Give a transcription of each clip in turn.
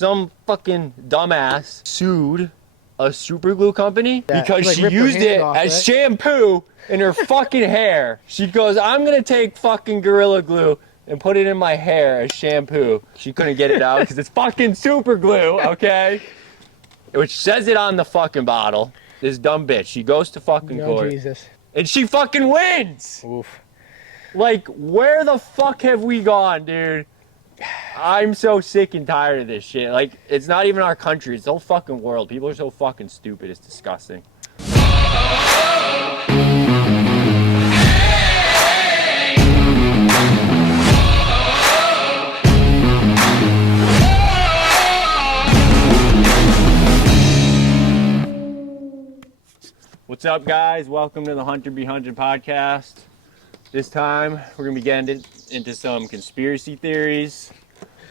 Some fucking dumbass sued a super glue company because like she ripped her used hand it off, as right? shampoo in her fucking hair. She goes, I'm gonna take fucking Gorilla Glue and put it in my hair as shampoo. She couldn't get it out because it's fucking super glue, okay? Which says it on the fucking bottle. This dumb bitch. She goes to fucking Oh, court. Jesus. And she fucking wins! Oof. Like, where the fuck have we gone, dude? I'm so sick and tired of this shit. Like, it's not even our country. It's the whole fucking world. People are so fucking stupid. It's disgusting. What's up, guys? Welcome to the Hunter Be Hunted podcast. This time, we're going to be getting into some conspiracy theories,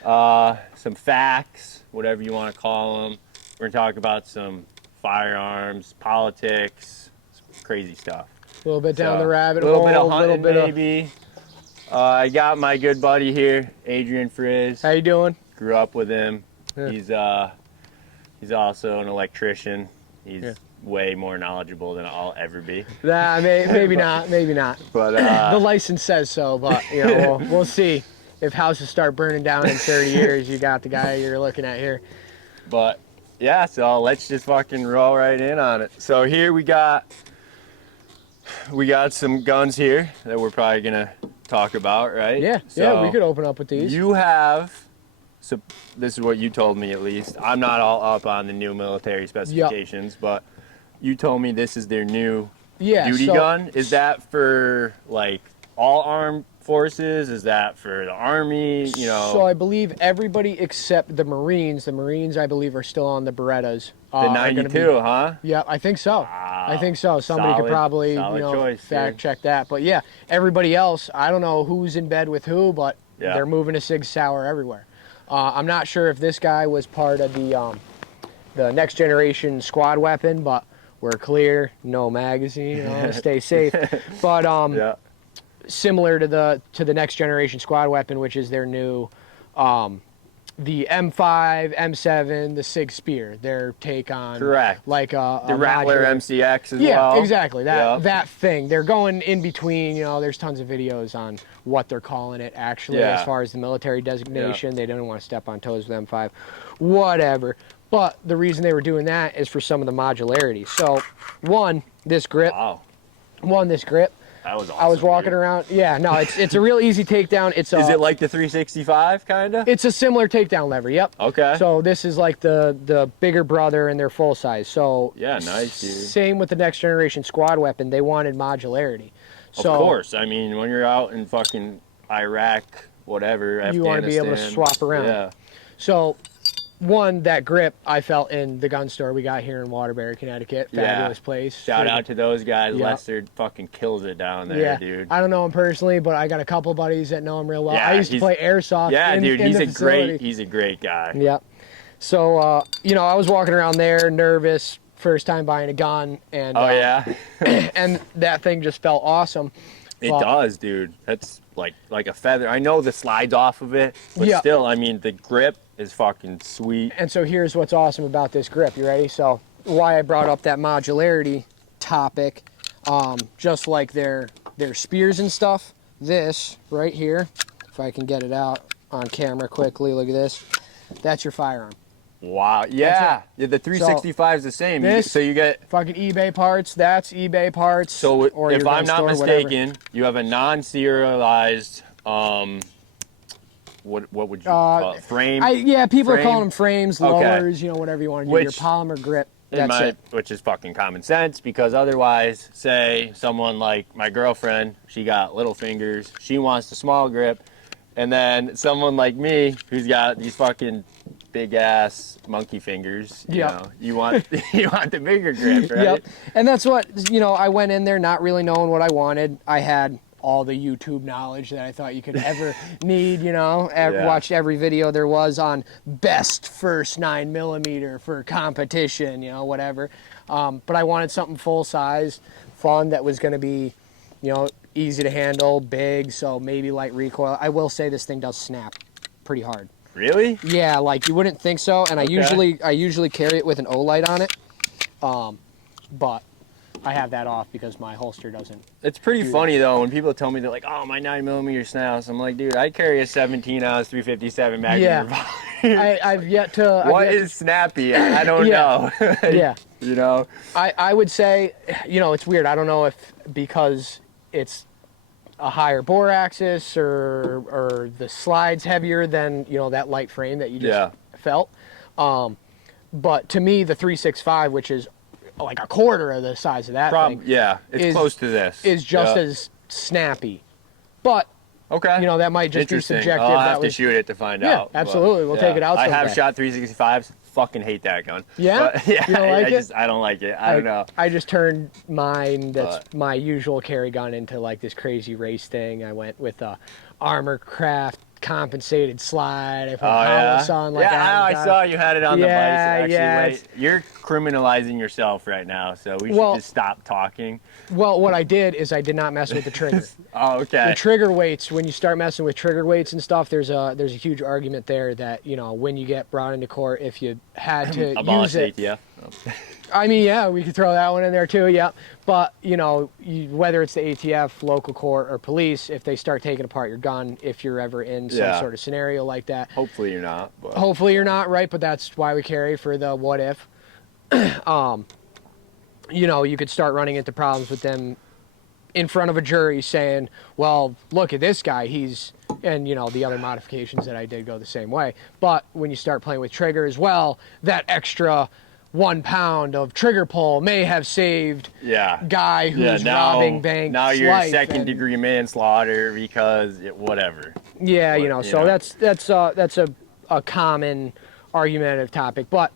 some facts, whatever you want to call them. We're going to talk about some firearms, politics, some crazy stuff. A little bit down the rabbit hole. A hole. little bit of hunting, little bit maybe. I got my good buddy here, Adrian Frizz. How you doing? Grew up with him. Yeah. He's also an electrician. He's way more knowledgeable than I'll ever be. Nah, maybe not. Maybe not. But the license says so, but you know, we'll see. If houses start burning down in 30 years, you got the guy you're looking at here. But yeah, so let's just fucking roll right in on it. So here we got some guns here that we're probably gonna talk about, right? Yeah, So we could open up with these. you have, so this is what you told me at least. I'm not all up on the new military specifications, but you told me this is their new duty gun. Is that for like all armed forces? Is that for the Army? You know. So I believe everybody except the Marines. The Marines, I believe, are still on the Berettas. The 92, huh? Yeah, I think so. Wow. I think so. Somebody could probably choice, fact check that. But yeah, everybody else, I don't know who's in bed with who, but they're moving a Sig Sauer everywhere. I'm not sure if this guy was part of the next generation squad weapon, but we're clear, no magazine, stay safe. But similar to the next generation squad weapon, which is their new the M5, M7, the Sig Spear, their take on like the Rattler MCX as well. Yeah, exactly. That thing. They're going in between, there's tons of videos on what they're calling it actually as far as the military designation. They don't want to step on toes with M5. Whatever. But the reason they were doing that is for some of the modularity. So, this grip. Wow. This grip. That was awesome. I was walking around. Yeah, no, it's a real easy takedown. Is it like the 365 kind of? It's a similar takedown lever. Yep. Okay. So this is like the bigger brother and their full size. So yeah, nice, dude. Same with the next generation squad weapon. They wanted modularity. So, of course. I mean, when you're out in fucking Iraq, whatever, Afghanistan, you want to be able to swap around. Yeah. So, that grip I felt in the gun store we got here in Waterbury, Connecticut. Fabulous place. Shout out to those guys. Lester fucking kills it down there, dude. I don't know him personally, but I got a couple buddies that know him real well. I used to play airsoft. Dude, in he's a great guy. Yeah. So, I was walking around there, nervous, first time buying a gun, and and that thing just felt awesome. It does, dude. That's like a feather. I know the slides off of it, but still, I mean, the grip is fucking sweet. And so here's what's awesome about this grip. You ready? So why I brought up that modularity topic, just like their spears and stuff, this right here, if I can get it out on camera quickly, look at this. That's your firearm. Wow. Yeah. The 365 is the same. So you get fucking eBay parts. That's eBay parts. So if I'm not mistaken, you have a non-serialized what would you call it? Frame? People are calling them frames, lowers, whatever you want to do. Your polymer grip. That's it. Which is fucking common sense, because otherwise, say someone like my girlfriend, she got little fingers, she wants the small grip, and then someone like me who's got these fucking big ass monkey fingers, you want the bigger grip, right? Yep. And that's what, I went in there not really knowing what I wanted. I had all the YouTube knowledge that I thought you could ever need, watched every video there was on best first 9mm for competition, whatever. But I wanted something full size, fun, that was going to be, easy to handle, big, so maybe light recoil. I will say this thing does snap pretty hard. Really? Yeah, like you wouldn't think so. And I usually carry it with an O-light on it, but I have that off because my holster doesn't. It's pretty funny though when people tell me they're like, "Oh, my 9mm Snouse." I'm like, dude, I carry a 17-ounce 357 Magnum revolver. I've yet to. What is snappy? I don't know. Yeah. You know. I would say, it's weird. I don't know if because it's a higher bore axis or the slide's heavier than that light frame that you just felt. But to me, the 365, which is like a quarter of the size of that thing, it's close to this, is just as snappy. But okay, that might just be subjective. I'll have to shoot it to find out. Yeah, absolutely. We'll take it out. I have shot 365s. Fucking hate that gun. Yeah, but, yeah. You don't like it? I don't like it. I don't know. I just turned mine. That's my usual carry gun into like this crazy race thing. I went with a Armor Craft compensated slide. I put Hollis on like that. I saw you had it on the bike. Actually, yeah. You're criminalizing yourself right now, so we should just stop talking. Well, what I did is I did not mess with the trigger. Oh, okay. The trigger weights, when you start messing with trigger weights and stuff, there's a huge argument there that, when you get brought into court, if you had to use it. ATF. I mean, yeah, we could throw that one in there too, yeah. But, whether it's the ATF, local court, or police, if they start taking apart your gun, if you're ever in some sort of scenario like that. Hopefully you're not. But. Hopefully you're not, right? But that's why we carry for the what if. You could start running into problems with them in front of a jury saying, well, look at this guy, and the other modifications that I did go the same way. But when you start playing with trigger as well, that extra 1 pound of trigger pull may have saved guy who's robbing banks. Now you're second-degree manslaughter because whatever. Yeah, so that's a common argumentative topic. But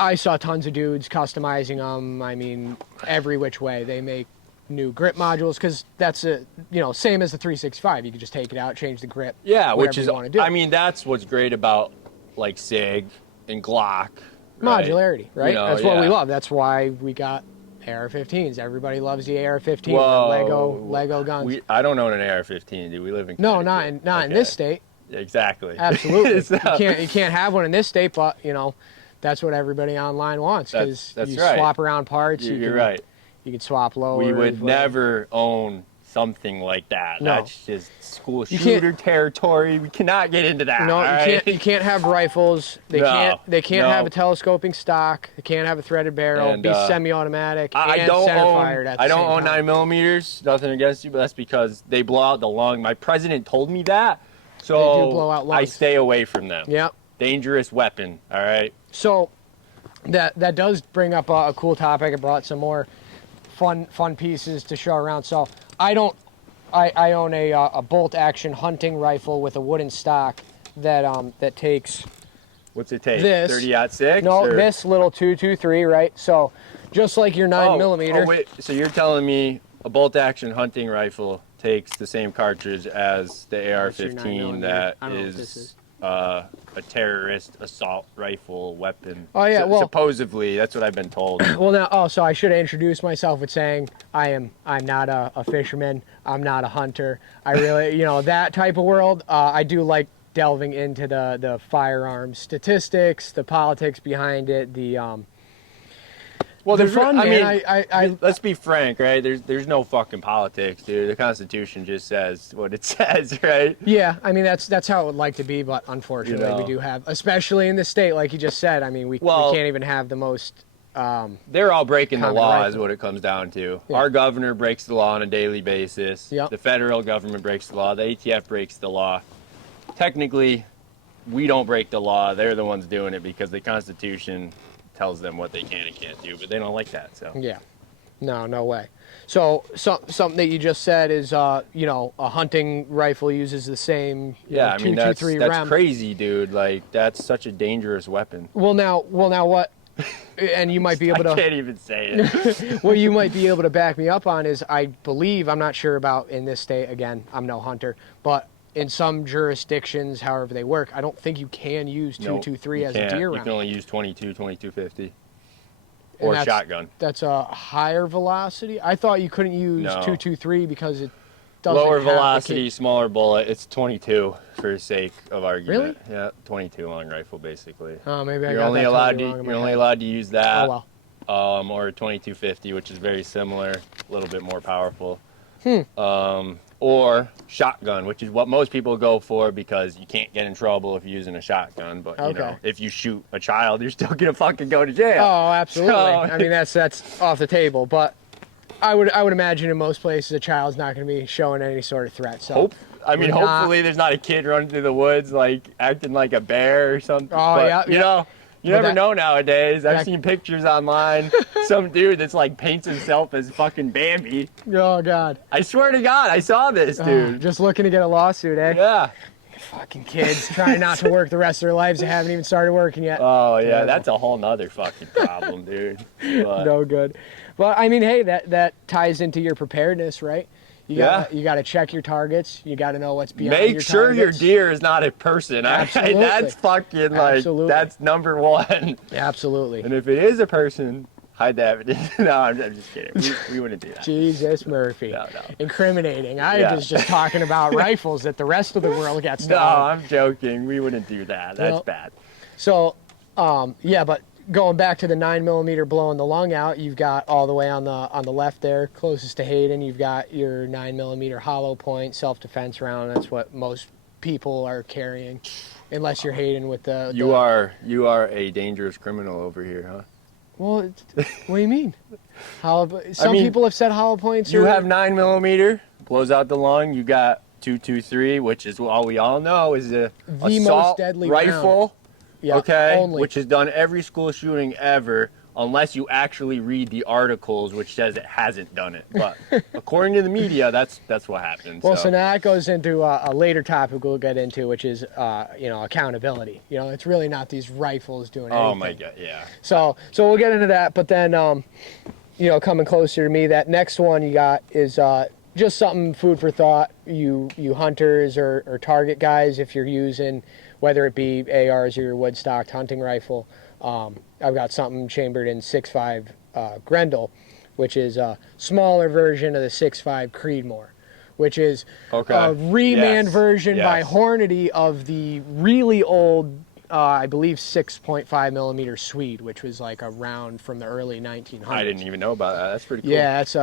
I saw tons of dudes customizing them. I mean, every which way. They make new grip modules because that's same as the 365. You can just take it out, change the grip. Yeah, which is, you do. I mean, that's what's great about like SIG and Glock. Right? Modularity, right? That's what we love. That's why we got AR-15s. Everybody loves the AR-15. Lego guns. I don't own an AR-15. Do we live in? No, not in this state. Exactly. Absolutely. So, you can't have one in this state, but that's what everybody online wants because you swap around parts. You're right. You could swap lower. We would never own something like that. No. That's just school shooter territory. We cannot get into that. No, you can't have rifles. They can't have a telescoping stock. They can't have a threaded barrel. And, be semi-automatic I and don't center own, fired at the I don't same own time. 9mm. Nothing against you, but that's because they blow out the lung. My president told me that, so They do blow out lungs. I stay away from them. Yep. Dangerous weapon. All right. So that does bring up a cool topic. I brought some more fun pieces to show around. So I own a bolt action hunting rifle with a wooden stock that takes. What's it take? This 30-06? No, or? this little 223, right? So just like your 9mm. Oh, wait. So you're telling me a bolt action hunting rifle takes the same cartridge as the AR-15 that is a terrorist assault rifle weapon. Oh yeah, well supposedly that's what I've been told. Well so I should have introduced myself with saying I'm not a fisherman. I'm not a hunter. I really that type of world. I do like delving into the firearms statistics, the politics behind it, Well, there's fun. Let's be frank, right? There's no fucking politics, dude. The Constitution just says what it says, right? Yeah, I mean that's how it would like to be, but unfortunately we do have, especially in the state, like you just said. I mean we can't even have the most. They're all breaking the law, is what it comes down to. Yeah. Our governor breaks the law on a daily basis. Yep. The federal government breaks the law. The ATF breaks the law. Technically, we don't break the law. They're the ones doing it because the Constitution tells them what they can and can't do, but they don't like that. So yeah, no way. So something that you just said is a hunting rifle uses the same I mean that's rem. crazy, dude. Like that's such a dangerous weapon. Well now what? And you might be able to. I can't even say it. What you might be able to back me up on is I believe, I'm not sure about in this state. Again, I'm no hunter, but in some jurisdictions, however they work, I don't think you can use 223 as a deer round. You can only use 2250, or shotgun. That's a higher velocity. I thought you couldn't use 223 because it. doesn't lower have the velocity, smaller bullet. It's 22 for the sake of argument. Really? Yeah, 22 long rifle basically. Oh, maybe I You're got only that allowed totally to wrong in my you're only head. allowed to use that. Oh well. Or a 2250, which is very similar, a little bit more powerful. Hmm. Or shotgun, which is what most people go for because you can't get in trouble if you're using a shotgun. But you know, Okay. if you shoot a child, you're still gonna fucking go to jail. Oh, absolutely. So- I mean, that's off the table. But I would imagine in most places a child's not going to be showing any sort of threat. So we're not- Hopefully there's not a kid running through the woods like acting like a bear or something. Oh, But, yeah, you yeah. know, you But never that- know nowadays. I've that- seen pictures online. Some dude that's like paints himself as fucking Bambi. Oh God. I swear to God, I saw this dude. Just looking to get a lawsuit, eh? Yeah. Fucking kids trying not to work the rest of their lives. They haven't even started working yet. Oh yeah, Terrible. that's a whole nother fucking problem, dude. But, No good. Well, I mean, hey, that ties into your preparedness, right? You got to check your targets. You got to know what's beyond make your sure your targets. deer is not a person. all right? Absolutely. That's fucking like Absolutely. that's number one. Absolutely. And if it is a person, hide the evidence. No, I'm just kidding. We wouldn't do that. Jesus Murphy. No. Incriminating. I Yeah. was just talking about rifles that the rest of the world gets No, down. I'm joking. We wouldn't do that. That's Well, bad. So, yeah, but going back to the 9mm blowing the lung out, you've got all the way on the left there, closest to Hayden, you've got your 9mm hollow point self-defense round. That's what most people are carrying, unless you're Hayden with the. You are a dangerous criminal over here, huh? Well, what do you mean? Some people have said hollow points. You are, have 9mm, blows out the lung. You got 223, which is all we all know is a The assault most deadly rifle. yeah, Okay, only. which has done every school shooting ever, unless you actually read the articles, which says it hasn't done it. But according to the media, that's what happened. Well, so now that goes into a later topic we'll get into, which is accountability. It's really not these rifles doing anything. Oh my God, yeah. So we'll get into that, but then coming closer to me, that next one you got is just something food for thought. You hunters or target guys, if you're using whether it be ARs or your wood-stocked hunting rifle. I've got something chambered in 6.5 Grendel, which is a smaller version of the 6.5 Creedmoor, which is a reman version by Hornady of the really old, I believe, 6.5mm Swede, which was like a round from the early 1900s. I didn't even know about that. That's pretty cool. Yeah, it's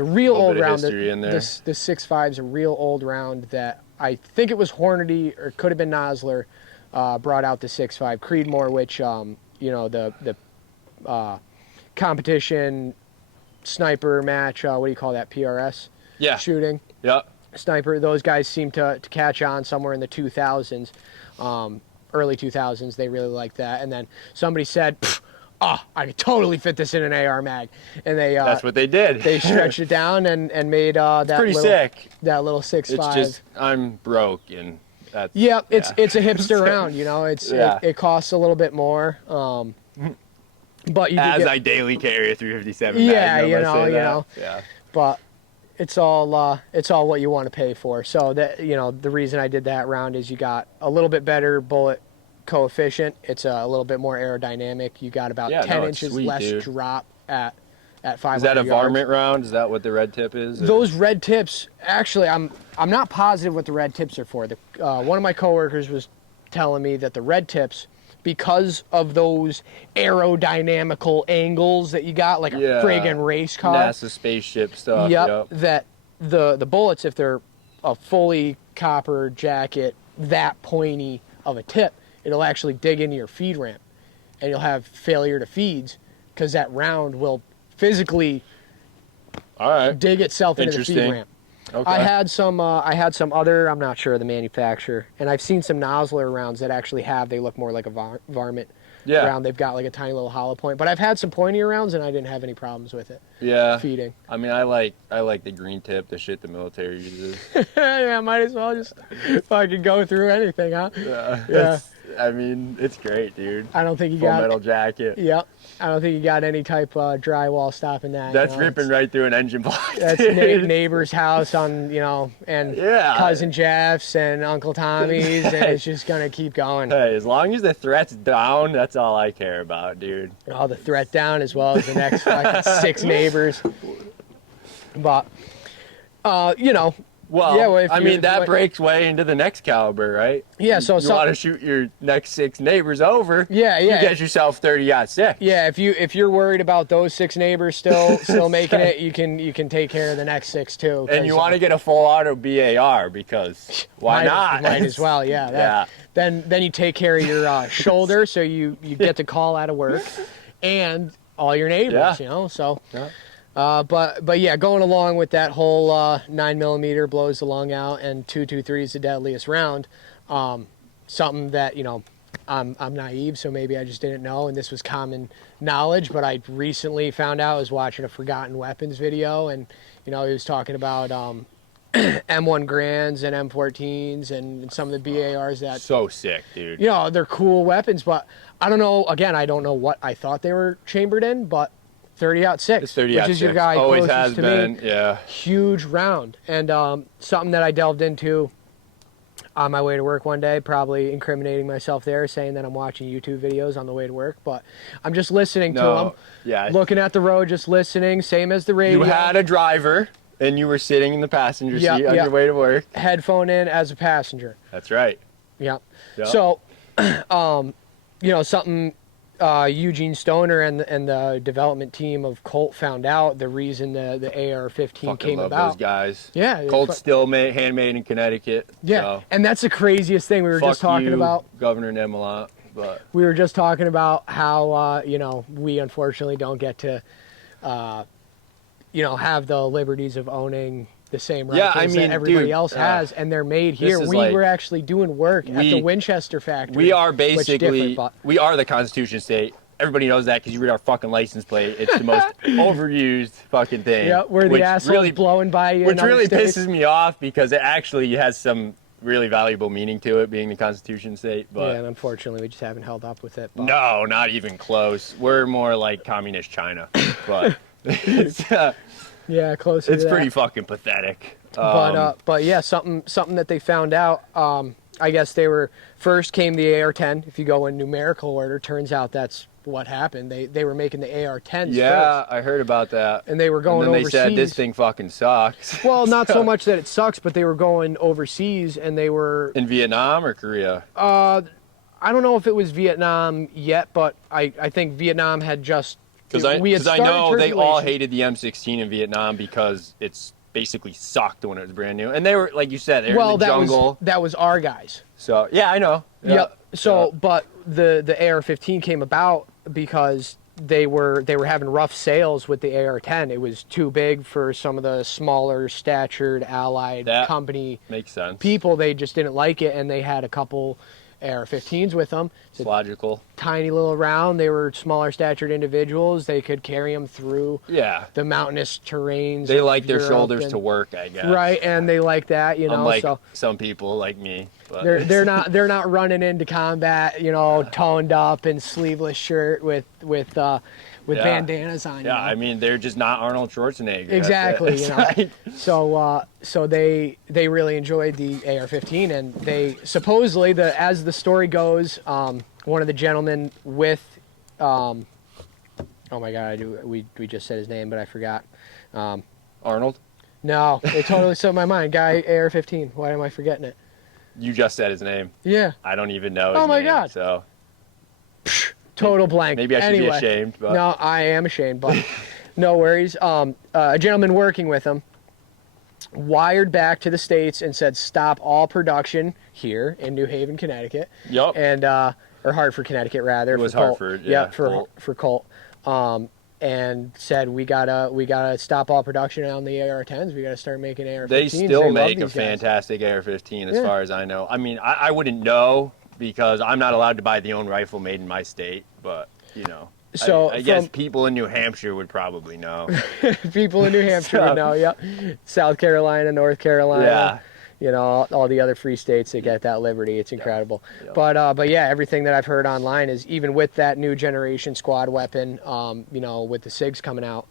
a real old round. History in there. The 6.5 is a real old round that I think it was Hornady or it could have been Nosler brought out the 6.5 Creedmoor, which the competition sniper match. What do you call that? PRS. Yeah. Shooting. Yeah. Sniper. Those guys seem to catch on somewhere in the 2000s, early 2000s. They really liked that. And then somebody said, I could totally fit this in an AR mag, and That's what they did. They stretched it down and made that pretty little, sick. That little 6.5. It's just I'm broke and that's it's a hipster round. It costs a little bit more. But you as get, I daily carry a 357. Yeah, Magnum, Yeah. But it's all what you want to pay for. So that the reason I did that round is you got a little bit better bullet coefficient. It's a little bit more aerodynamic. You got about 10 inches sweet, less dude. drop at 500 Is that a yards. varmint round? Is that what the red tip is? or- Those red tips, actually, I'm not positive what the red tips are for. One of my coworkers was telling me that the red tips, because of those aerodynamical angles that you got, like a friggin' race car. NASA spaceship stuff. Yep. That the bullets, if they're a fully copper jacket, that pointy of a tip, it'll actually dig into your feed ramp, and you'll have failure to feeds because that round will physically All right. dig itself into the feed Interesting. ramp. Okay. I had some other, I'm not sure of the manufacturer, and I've seen some Nosler rounds that actually they look more like a varmint round. They've got like a tiny little hollow point, but I've had some pointier rounds and I didn't have any problems with it. Yeah. Feeding. I mean, I like the green tip, the shit the military uses. Yeah, might as well just fucking go through anything, huh? Yeah. I mean, it's great, dude. I don't think you Full got metal jacket. Yep. I don't think you got any type of drywall stopping that. That's ripping right through an engine block. That's dude. neighbor's house on, and Yeah. cousin Jeff's and Uncle Tommy's, and it's just gonna keep going. Hey, as long as the threat's down, that's all I care about, dude. All the threat down as well as the next fucking 6 neighbors. But Well, Yeah, well, if I you- mean, that breaks way into the next caliber, right? Yeah, so you want to shoot your next 6 neighbors over. Yeah, You yeah. get yourself 30-06. Yeah, if you're worried about those 6 neighbors still making it, you can take care of the next 6 too. And you want to get a full auto BAR because why not? Might as well, yeah. Yeah. Then you take care of your shoulder, so you get to call out of work, and all your neighbors, Yeah. So, Yeah. but yeah, going along with that whole 9mm blows the lung out, and 223 is the deadliest round. Something that I'm naive, so maybe I just didn't know, and this was common knowledge. But I recently found out. I was watching a Forgotten Weapons video, and he was talking about M1 Grands and M14s and some of the BARs that So sick, dude. they're cool weapons. But I don't know. Again, I don't know what I thought they were chambered in, but 30-06, It's 30-06. which is your guy Always closest has to been. me. Yeah. Huge round, and something that I delved into on my way to work one day, probably incriminating myself there, saying that I'm watching YouTube videos on the way to work, but I'm just listening to them, Yeah. looking at the road, just listening, same as the radio. You had a driver, and you were sitting in the passenger seat on your way to work. Headphone in as a passenger. That's right. Yeah. Yep. So, something Eugene Stoner and the development team of Colt found out, the reason the AR-15 Fucking came love about. those guys. Yeah. Colt's still handmade in Connecticut. Yeah, So. and that's the craziest thing we were just talking about. Governor Nemelot. But We were just talking about how we unfortunately don't get to have the liberties of owning the same rifles that everybody else has, and they're made here. We were actually doing work at the Winchester factory. We are basically which we are the Constitution state. Everybody knows that because you read our fucking license plate. It's the most overused fucking thing. Yeah, where the assholes really, blowing by you. Which really pisses me off because it actually has some really valuable meaning to it, being the Constitution state. But yeah, and unfortunately, we just haven't held up with it. But. No, not even close. We're more like communist China, but it's yeah, close. It's pretty fucking pathetic. But yeah, something that they found out. I guess they were first came the AR-10. If you go in numerical order, turns out that's what happened. They were making the AR-10s Yeah, first. I heard about that. And they were going and then overseas. They said this thing fucking sucks. Well, not so much that it sucks, but they were going overseas, and they were in Vietnam or Korea. I don't know if it was Vietnam yet, but I think Vietnam had just. Because I know they all hated the M16 in Vietnam because it's basically sucked when it was brand new. And they were, like you said, they were in the jungle. That was our guys. So, yeah, I know. Yeah. Yep. So, but the AR-15 came about because they were having rough sales with the AR-10. It was too big for some of the smaller statured allied company makes sense. People. They just didn't like it, and they had a couple AR-15s with them. It's logical. Tiny little round. They were smaller statured individuals. They could carry them through the mountainous terrains. They like their shoulders to work, I guess. Right, and they like that, Unlike some people like me. But. They're not running into combat, toned up and sleeveless shirt with bandanas on. Yeah, I mean they're just not Arnold Schwarzenegger. Exactly. So they really enjoyed the AR-15, and they supposedly as the story goes, one of the gentlemen with, oh my God, we just said his name, but I forgot. Arnold? No, it totally slipped my mind. Guy AR-15. Why am I forgetting it? You just said his name. Yeah. I don't even know his name. Oh my God. So. Total blank. Maybe I should be ashamed. But. No, I am ashamed, but no worries. A gentleman working with him wired back to the States and said, stop all production here in New Haven, Connecticut. Yep. And, or Hartford, Connecticut, rather. It was Hartford, yeah. For Colt. And said, we gotta stop all production on the AR-10s. We gotta start making AR-15s. They still make a fantastic AR-15 as far as I know. I mean, I wouldn't know because I'm not allowed to buy the own rifle made in my state, but So I guess people in New Hampshire would probably know. People in New Hampshire would know, yep. South Carolina, North Carolina. Yeah. All the other free states that get that liberty. It's incredible. Yep. But yeah, everything that I've heard online is even with that new generation squad weapon, with the SIGs coming out,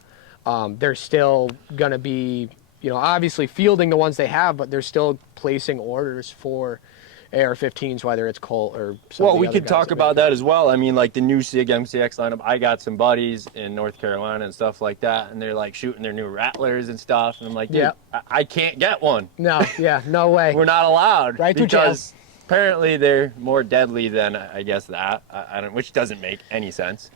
they're still going to be, obviously fielding the ones they have, but they're still placing orders for AR-15s, whether it's Colt or some Well, of the we other could guys talk that about make it. that as well. I mean, like the new SIG MCX lineup, I got some buddies in North Carolina and stuff like that, and they're like shooting their new Rattlers and stuff, and I'm like, dude, Yeah. I can't get one. No, yeah, no way. We're not allowed Right to jail. because apparently they're more deadly than I guess that. I don't, which doesn't make any sense.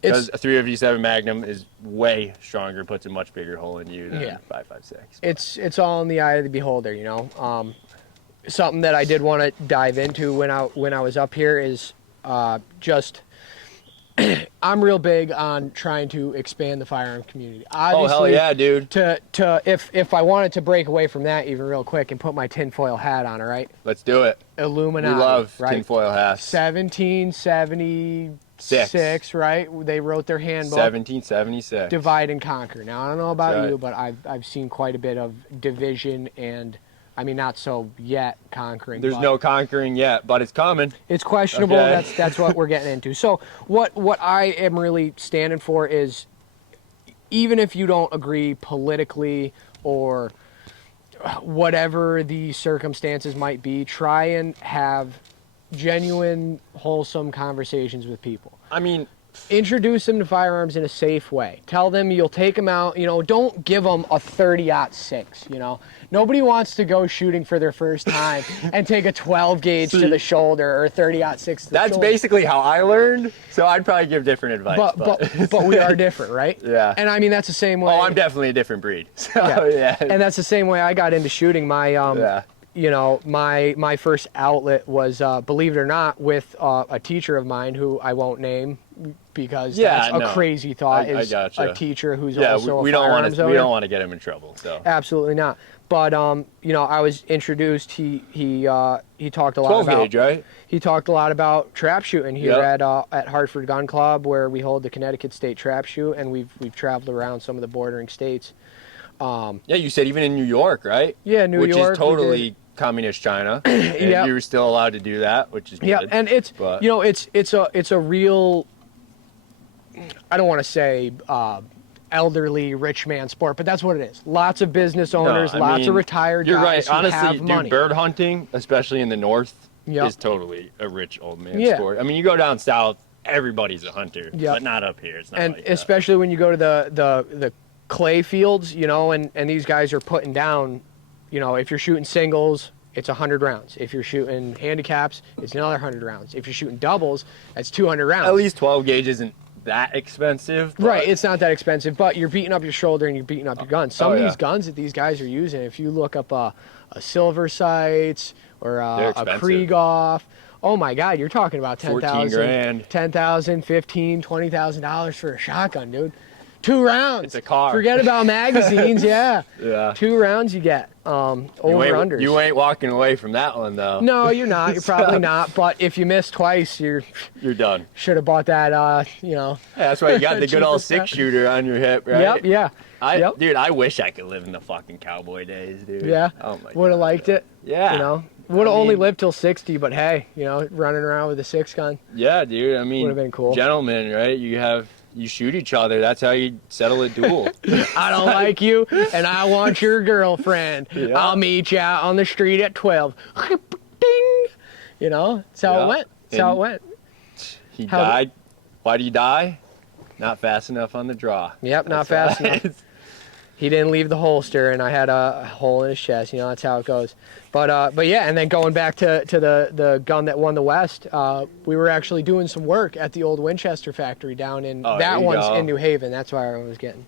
Because a 357 Magnum is way stronger, puts a much bigger hole in you than 5.56. It's all in the eye of the beholder, you know. Something that I did want to dive into when I was up here is just I'm real big on trying to expand the firearm community. Obviously, oh hell yeah, dude! If I wanted to break away from that even real quick and put my tinfoil hat on, all right? Let's do it. Illuminati. We love right? tinfoil hats. 1776, right? They wrote their handbook. 1776. Divide and conquer. Now I don't know about That's right. you, but I've seen quite a bit of division and. I mean, not so yet conquering. There's no conquering yet, but it's coming. It's questionable. Okay. That's what we're getting into. So what I am really standing for is, even if you don't agree politically or whatever the circumstances might be, try and have genuine, wholesome conversations with people. I mean, Introduce them to firearms in a safe way. Tell them you'll take them out. You know, don't give them a 30-06. You know, nobody wants to go shooting for their first time and take a 12 gauge to the shoulder or a 30-06 to the that's shoulder. basically how I learned. So I'd probably give different advice. But we are different, right? Yeah. And I mean that's the same way. Oh, I'm definitely a different breed. So yeah. And that's the same way I got into shooting. My you know, my first outlet was, believe it or not, with a teacher of mine who I won't name because that's a crazy thought. I is gotcha. a teacher who's also we a don't want firearms to owner. we don't want to get him in trouble. So Absolutely not. But you know, I was introduced. He talked a lot 12 about gauge, right? He talked a lot about trap shooting here at Hartford Gun Club, where we hold the Connecticut State Trap Shoot, and we've traveled around some of the bordering states. Yeah, you said even in New York, right? Yeah, New York, York. which is totally communist China. And you were still allowed to do that, which is good. Yeah, and it's you know it's a real. I don't want to say elderly rich man sport, but that's what it is. Lots of business owners, lots of retired you're guys right. Honestly, who have money. dude, bird hunting, especially in the north, is totally a rich old man sport. I mean, you go down south, everybody's a hunter, but not up here. It's not and like especially when you go to the clay fields, you know, and these guys are putting down, you know, if you're shooting singles, it's 100 rounds. If you're shooting handicaps, it's another 100 rounds. If you're shooting doubles, that's 200 rounds. At least 12 gauge isn't that expensive. Right, it's not that expensive, but you're beating up your shoulder and you're beating up your guns. Some of these guns that these guys are using, if you look up a Silver Sights or a Krieghoff, oh my God, you're talking about $10,000, $10,000, $15,000, $20,000 for a shotgun, dude. 2 rounds. It's a car. Forget about magazines. Yeah. 2 rounds you get. Over unders. You ain't walking away from that one though. No, you're not. You're probably not. But if you miss twice, you're done. Should have bought that. You know. Yeah, that's why you got the good old 6-shooter on your hip, right? Yep. Yeah. Dude, I wish I could live in the fucking cowboy days, dude. Yeah. Oh my God. Would have liked it. Yeah. You know. Would have only lived till 60, but hey, you know, running around with a 6-gun. Yeah, dude. I mean, would have been cool. Gentlemen, right? You shoot each other. That's how you settle a duel. I don't like you, and I want your girlfriend. Yeah. I'll meet you out on the street at 12. Ding! You know, that's how it went. That's how it went. He died. Why did he die? Not fast enough on the draw. Yep, not fast enough. He didn't leave the holster, and I had a hole in his chest. You know, that's how it goes. But yeah, and then going back to the gun that won the West, we were actually doing some work at the old Winchester factory down in that one's in New Haven. That's why I was getting.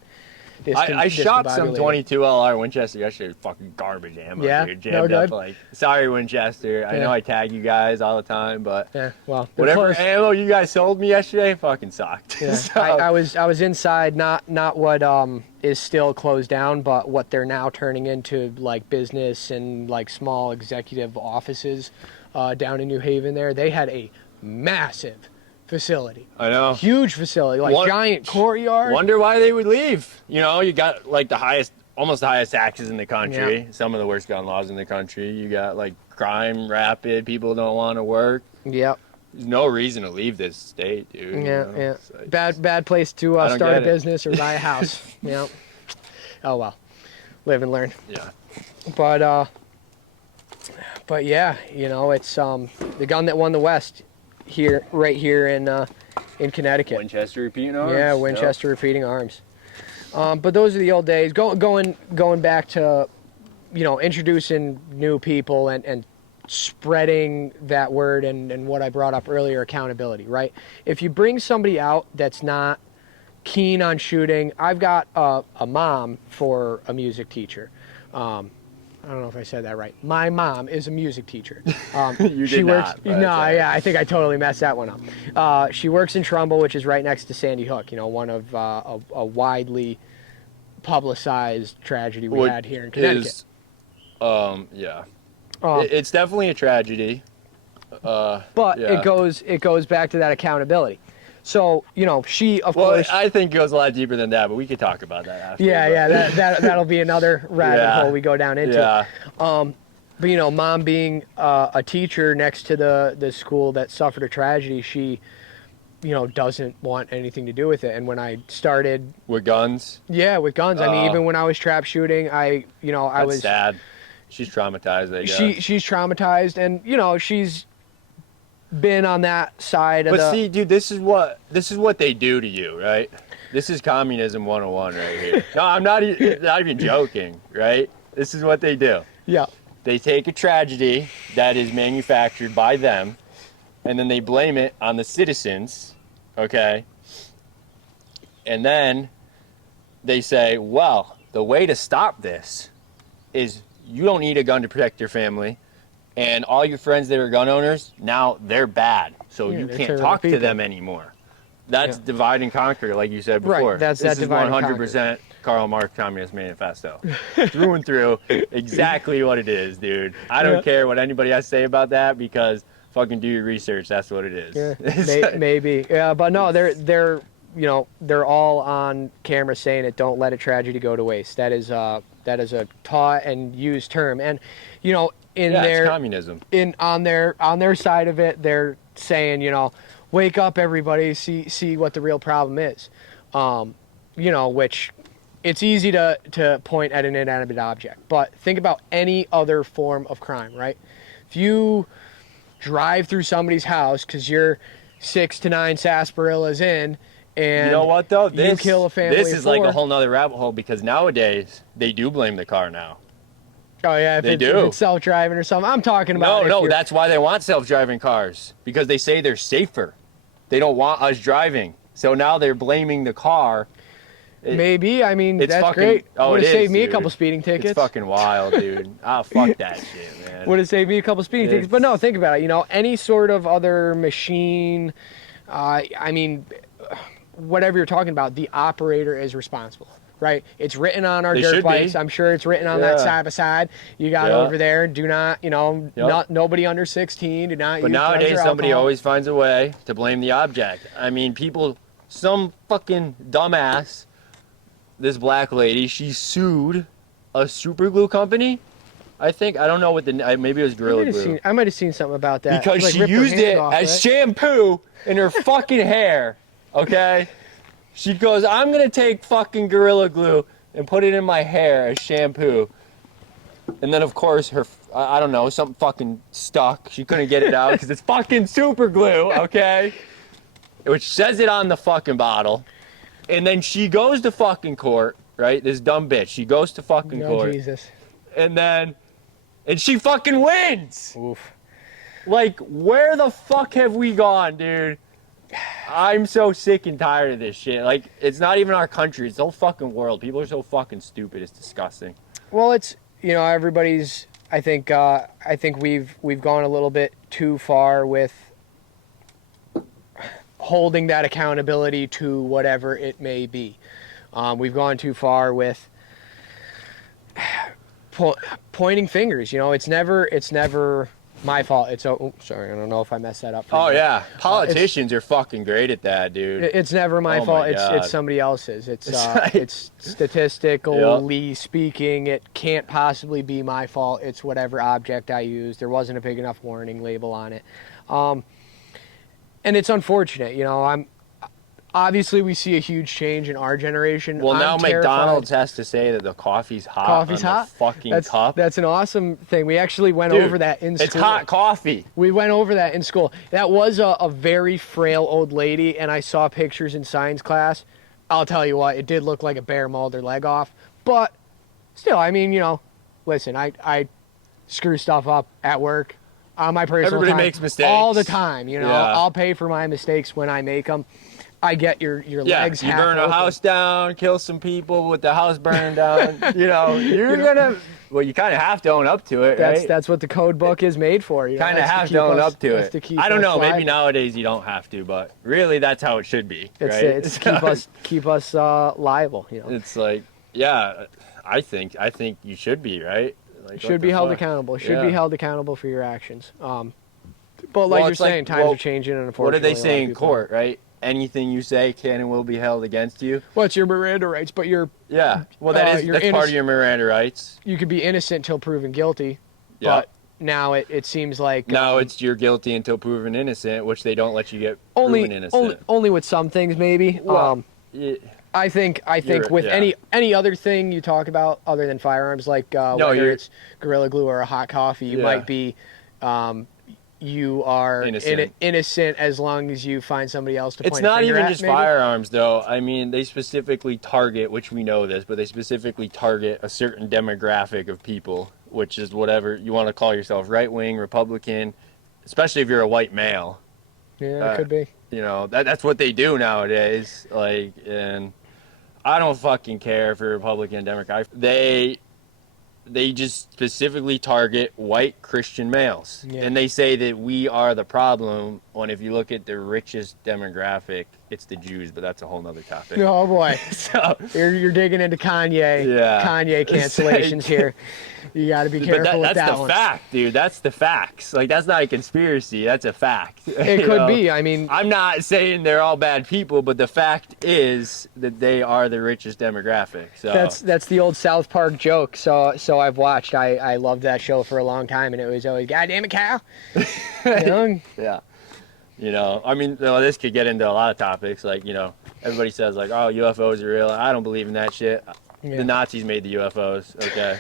I shot some 22 LR Winchester yesterday. Fucking garbage ammo, dude. Jammed up like. Sorry, Winchester. I know I tag you guys all the time, but whatever ammo you guys sold me yesterday, fucking sucked. Yeah. So, I was inside, not what is still closed down, but what they're now turning into like business and like small executive offices down in New Haven. There, they had a massive facility. I know. Huge facility, like giant courtyard. Wonder why they would leave. You know, you got like almost the highest taxes in the country. Yeah. Some of the worst gun laws in the country. You got like crime rapid. People don't want to work. Yep. There's no reason to leave this state, dude. Yeah, you know? Yeah. Bad place to start a business or buy a house. Yep. Oh well. Live and learn. Yeah. But But yeah, it's the gun that won the West right here in Connecticut. Winchester repeating arms. Yeah, Winchester repeating arms. But those are the old days. Going back to, introducing new people and spreading that word and what I brought up earlier, accountability, right? If you bring somebody out that's not keen on shooting, I've got a mom for a music teacher. I don't know if I said that right. My mom is a music teacher. You she did works. not. No, yeah, I think I totally messed that one up. She works in Trumbull, which is right next to Sandy Hook. one of a widely publicized tragedy we had here in Connecticut. Yeah. It's definitely a tragedy. But yeah. it goes back to that accountability. So, she, of course... I think it goes a lot deeper than that, but we could talk about that after. Yeah, that'll be another rabbit hole we go down into. Yeah. But, mom being a teacher next to the school that suffered a tragedy, she, doesn't want anything to do with it. And when I started... With guns? Yeah, with guns. I mean, even when I was trap shooting, I was... That's sad. She's traumatized, I guess. She's traumatized, and, she's been on that side of But see, dude, this is what they do to you, right? This is communism 101 right here. No, I'm not even joking, right? This is what they do. Yeah. They take a tragedy that is manufactured by them, and then they blame it on the citizens, okay? And then they say, well, the way to stop this is you don't need a gun to protect your family. And all your friends that are gun owners, now they're bad. So you can't talk to them anymore. That's divide and conquer, like you said before. Right, that's this that is divide 100% Karl Marx Communist Manifesto. Through and through, exactly what it is, dude. I don't care what anybody has to say about that because fucking do your research. That's what it is. Yeah, maybe. Yeah, but no, they're all on camera saying it. Don't let a tragedy go to waste. That is a taught and used term. And it's communism. On their side of it, they're saying, wake up everybody, see what the real problem is. Which it's easy to point at an inanimate object, but think about any other form of crime, right? If you drive through somebody's house because you're 6 to 9 sarsaparillas in, and you know what though? You kill a family. This is like a whole nother rabbit hole because nowadays they do blame the car now. Oh yeah, if it's self-driving or something. I'm talking about. No, that's why they want self-driving cars because they say they're safer. They don't want us driving, so now they're blaming the car. Maybe. I mean, that's great. Would have saved me a couple speeding tickets. It's fucking wild, dude. Fuck that shit, man. Would have saved me a couple speeding tickets. But no, think about it. Any sort of other machine, I mean, whatever you're talking about, the operator is responsible. Right, it's written on our dirt bikes. I'm sure it's written on that side by side. You got over there. Do not, nobody under 16. Do not. But use nowadays, somebody always finds a way to blame the object. I mean, some fucking dumbass. This black lady, she sued a super glue company. I don't know what maybe it was Gorilla Glue. I might have seen something about that. Because she used it as shampoo in her fucking hair. Okay. She goes, I'm going to take fucking Gorilla Glue and put it in my hair as shampoo. And then, of course, I don't know, something fucking stuck. She couldn't get it out because it's fucking super glue, okay? Which says it on the fucking bottle. And then she goes to fucking court, right? This dumb bitch. She goes to fucking court. Jesus. And she fucking wins. Oof. Like, where the fuck have we gone, dude? I'm so sick and tired of this shit. Like, it's not even our country. It's the whole fucking world. People are so fucking stupid. It's disgusting. Well, it's, everybody's, I think we've gone a little bit too far with holding that accountability to whatever it may be. We've gone too far with pointing fingers. It's never my fault. Sorry, I don't know if I messed that up. Yeah, politicians are fucking great at that, dude. It's never my fault. It's somebody else's. It's statistically speaking, it can't possibly be my fault. It's whatever object I used. There wasn't a big enough warning label on it, and it's unfortunate. obviously we see a huge change in our generation. Well, now McDonald's has to say that the coffee's hot on the fucking cup. That's an awesome thing. We actually went over that in school. It's hot coffee. We went over that in school. That was a very frail old lady, and I saw pictures in science class. I'll tell you what, it did look like a bear mauled her leg off. But still, I mean, listen, I screw stuff up at work. On my personal Everybody time, makes mistakes. all the time, Yeah. I'll pay for my mistakes when I make them. I get your legs you half burn a open. house down, kill some people with the house burned down. You're gonna. Well, you kind of have to own up to it, right? That's what the code book is made for. Kind of have to own up to it. I don't know. Maybe nowadays you don't have to, but really that's how it should be, right? It's keep us liable. It's like, yeah, I think you should be, right? Like, should be held accountable. Should be held accountable for your actions. But like you're saying, times are changing, and unfortunately, what do they say in court, right? Anything you say can and will be held against you. Well, it's your Miranda rights, but you're Well, that's part of your Miranda rights. You could be innocent till proven guilty. Yeah. But now it seems like now it's you're guilty until proven innocent, which they don't let you get proven innocent. Only with some things, maybe. Well, I think with any other thing you talk about other than firearms, like whether it's Gorilla Glue or a hot coffee, you might be you are innocent as long as you find somebody else to point a finger at. It's not even just firearms, though. I mean, they specifically target, which we know this, but they specifically target a certain demographic of people, which is whatever you want to call yourself, right-wing, Republican, especially if you're a white male. Yeah, it could be. That's what they do nowadays. Like, and I don't fucking care if you're Republican, Democrat. They just specifically target white Christian males. Yeah. And they say that we are the problem when if you look at the richest demographic, it's the Jews, but that's a whole nother topic. Oh boy. So you're digging into Kanye. Yeah. Kanye cancellations here. You got to be careful with that one. That's the fact, dude. That's the facts. Like, that's not a conspiracy. That's a fact. It could be. I mean, I'm not saying they're all bad people, but the fact is that they are the richest demographic. So that's the old South Park joke. So I've watched. I loved that show for a long time, and it was always, God damn it, Cal. Yeah. I mean, this could get into a lot of topics. Like, everybody says, like, oh, UFOs are real. I don't believe in that shit. Yeah. The Nazis made the UFOs, okay?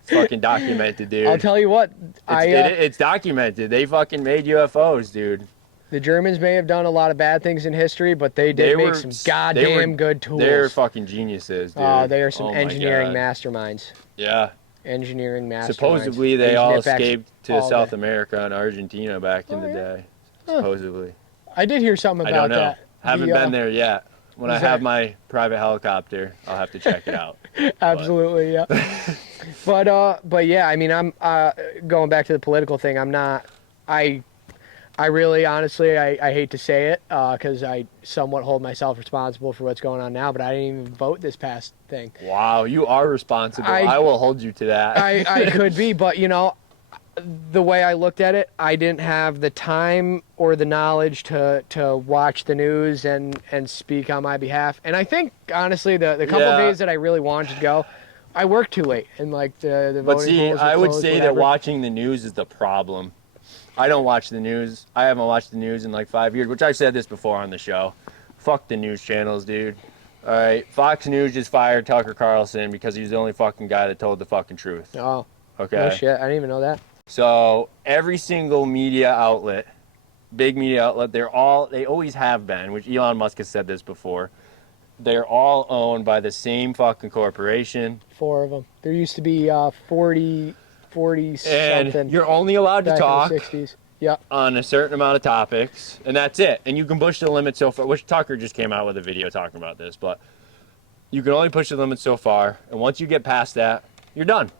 It's fucking documented, dude. I'll tell you what. It's documented. They fucking made UFOs, dude. The Germans may have done a lot of bad things in history, but they did make some goddamn good tools. They're fucking geniuses, dude. Oh, they are some engineering masterminds. Yeah. Engineering masterminds. Supposedly, they all escaped to South America and Argentina back in the day. Supposedly. I did hear something about that. I don't know. Haven't been there yet. When I have my private helicopter, I'll have to check it out. Absolutely, yeah. But yeah, I mean, I'm going back to the political thing. I'm not. I really, honestly, I hate to say it because I somewhat hold myself responsible for what's going on now. But I didn't even vote this past thing. Wow, you are responsible. I will hold you to that. I could be, but the way I looked at it, I didn't have the time or the knowledge to watch the news and speak on my behalf. And I think, honestly, the couple of days that I really wanted to go, I worked too late. And, like, the but voting see, polls were I would closed, say whatever. that watching the news is the problem. I don't watch the news. I haven't watched the news in, like, 5 years, which I've said this before on the show. Fuck the news channels, dude. All right, Fox News just fired Tucker Carlson because he's the only fucking guy that told the fucking truth. Oh. Okay. No shit. I didn't even know that. So every single media outlet, big media outlet, they always have been, which Elon Musk has said this before, they're all owned by the same fucking corporation. 4 of them. There used to be 40 something. And you're only allowed to talk in the 60s. Yep. on a certain amount of topics, and that's it. And you can push the limit so far, which Tucker just came out with a video talking about this, but you can only push the limit so far, and once you get past that, you're done.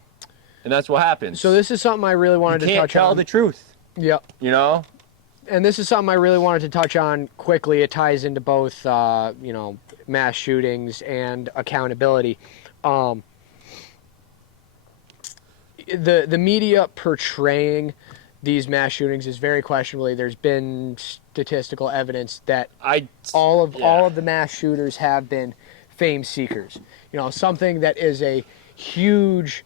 And that's what happens. So this is something I really wanted to touch on. You can't tell the truth. Yep. And this is something I really wanted to touch on quickly. It ties into both, mass shootings and accountability. The media portraying these mass shootings is very questionable. There's been statistical evidence that all of the mass shooters have been fame seekers. Something that is a huge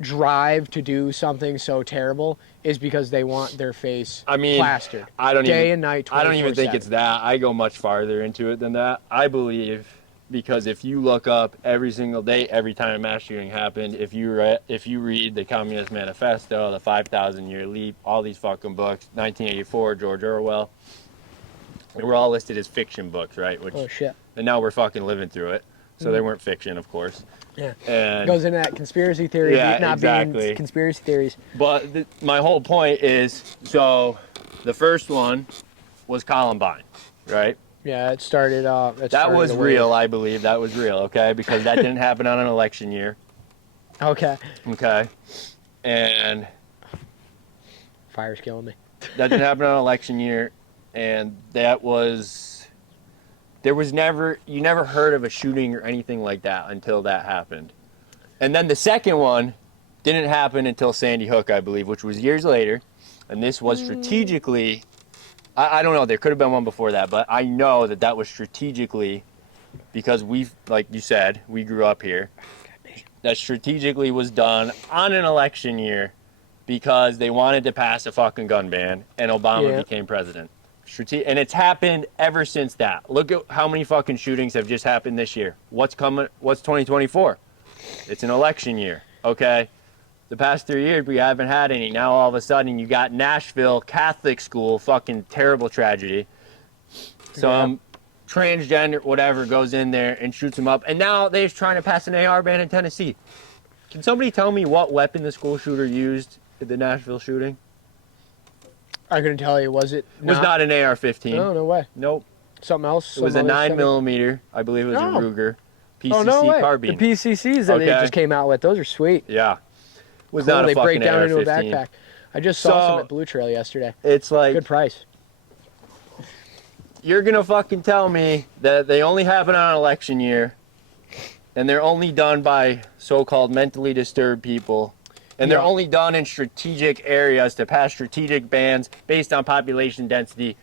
drive to do something so terrible is because they want their face plastered. Day and night, 24/7. I don't even think it's that. I go much farther into it than that. I believe because if you look up every single day, every time a mass shooting happened, if you read the Communist Manifesto, the 5,000-Year Leap, all these fucking books, 1984, George Orwell, they were all listed as fiction books, right? Oh shit! And now we're fucking living through it. So they weren't fiction, of course. Yeah. And goes into that conspiracy theory, not being conspiracy theories. But my whole point is, so the first one was Columbine, right? Yeah, it started. That was real, I believe. That was real, okay? Because that didn't happen on an election year. Okay. Okay. And fire's killing me. That didn't happen on an election year, and that was. You never heard of a shooting or anything like that until that happened. And then the second one didn't happen until Sandy Hook, I believe, which was years later. And this was strategically, I don't know, there could have been one before that, but I know that was strategically, because like you said, we grew up here, that strategically was done on an election year because they wanted to pass a fucking gun ban and Obama became president. And it's happened ever since that. Look at how many fucking shootings have just happened this year. What's coming? What's 2024? It's an election year, okay? The past 3 years, we haven't had any. Now, all of a sudden, you got Nashville Catholic school, fucking terrible tragedy. Some transgender, whatever, goes in there and shoots him up. And now they're trying to pass an AR ban in Tennessee. Can somebody tell me what weapon the school shooter used at the Nashville shooting? I couldn't tell you. Was it not an AR-15. No way. Nope. Something else? It was a 9mm. I believe it was a Ruger PCC carbine. The PCCs that they just came out with, those are sweet. Yeah. Was cool. not a they fucking break down AR-15. into a backpack. I just saw some at Blue Trail yesterday. It's like good price. You're gonna fucking tell me that they only happen on an election year, and they're only done by so-called mentally disturbed people. And they're only done in strategic areas to pass strategic bans based on population density,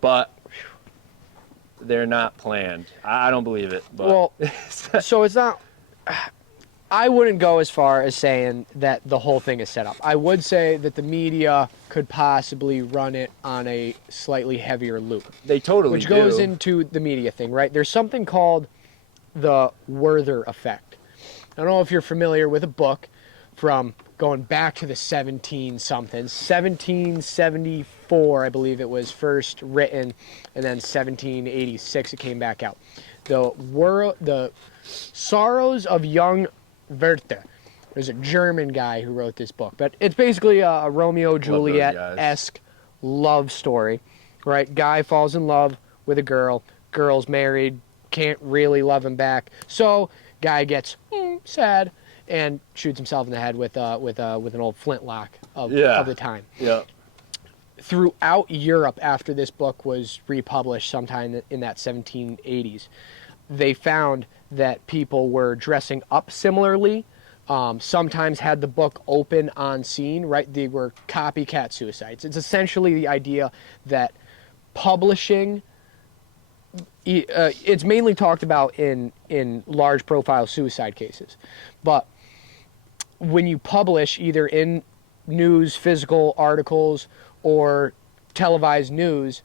but they're not planned. I don't believe it. But. Well, so it's not. I wouldn't go as far as saying that the whole thing is set up. I would say that the media could possibly run it on a slightly heavier loop. They totally do. Which goes into the media thing, right? There's something called the Werther effect. I don't know if you're familiar with a book from going back to the 1774, I believe it was first written, and then 1786 it came back out. The Sorrows of Young Werther. There's a German guy who wrote this book, but it's basically a Romeo Juliet-esque love story, right? Guy falls in love with a girl, girl's married, can't really love him back, so guy gets sad and shoots himself in the head with an old flintlock of the time. Yeah. Throughout Europe, after this book was republished sometime in that 1780s, they found that people were dressing up similarly. Sometimes had the book open on scene, right? They were copycat suicides. It's essentially the idea that publishing, it's mainly talked about in large profile suicide cases, but when you publish either in news, physical articles, or televised news,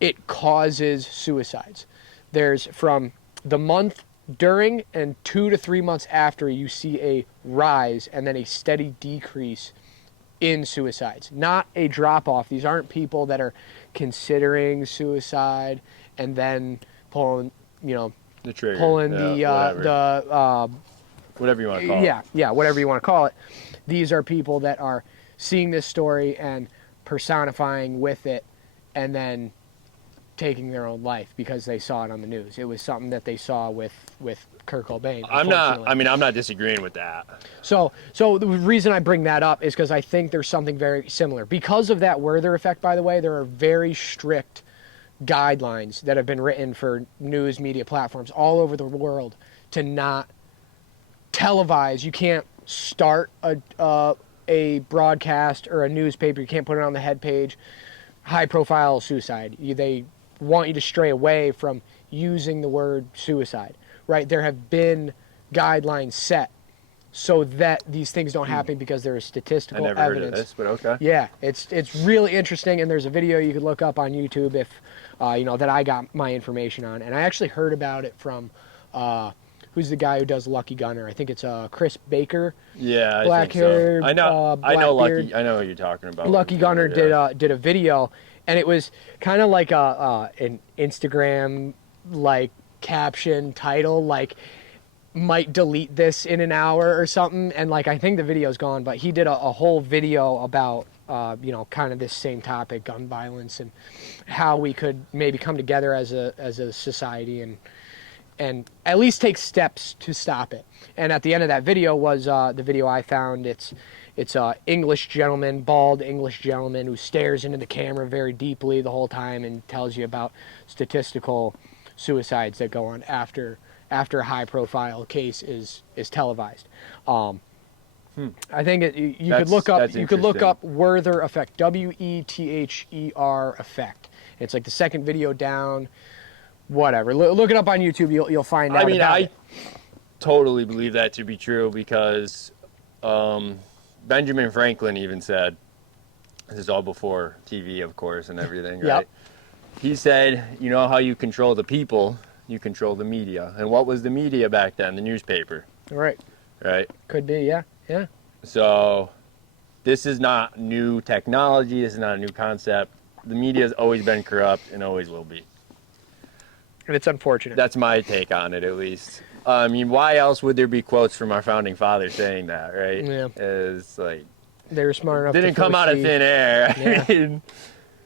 it causes suicides. There's from the month during and 2 to 3 months after, you see a rise and then a steady decrease in suicides. Not a drop off. These aren't people that are considering suicide and then pulling, the trigger, whatever you want to call it. Yeah, whatever you want to call it. These are people that are seeing this story and personifying with it and then taking their own life because they saw it on the news. It was something that they saw with Kurt Cobain. I'm not disagreeing with that. So the reason I bring that up is because I think there's something very similar. Because of that Werther effect, by the way, there are very strict guidelines that have been written for news media platforms all over the world to not televise. You can't start a broadcast or a newspaper. You can't put it on the head page. High profile suicide. They want you to stray away from using the word suicide, right? There have been guidelines set so that these things don't happen because there is I statistical never evidence. heard of this, but okay. Yeah, it's really interesting, and there's a video you could look up on YouTube if that I got my information on, and I actually heard about it from who's the guy who does Lucky Gunner? I think it's Chris Baker. Yeah, black I think hair. so. I know beard. Lucky. I know what you're talking about. Lucky Gunner did a video, and it was kind of like an Instagram like caption title, like might delete this in an hour or something, and like I think the video's gone, but he did a whole video about kind of this same topic, gun violence, and how we could maybe come together as a society and at least take steps to stop it. And at the end of that video was the video I found. It's a English gentleman, bald English gentleman, who stares into the camera very deeply the whole time and tells you about statistical suicides that go on after a high-profile case is televised. I think you could look up Werther effect, WETHER effect. It's like the second video down. Whatever. Look it up on YouTube. You'll find out. I totally believe that to be true because Benjamin Franklin even said, this is all before TV, of course, and everything, right? Yep. He said, you know how you control the people, you control the media. And what was the media back then? The newspaper. Right. Right? Could be, yeah. Yeah. So this is not new technology. This is not a new concept. The media has always been corrupt and always will be. And it's unfortunate. That's my take on it, at least. I mean, why else would there be quotes from our founding fathers saying that, right? Yeah. Is like they were smart enough. Didn't come out of thin air. Yeah.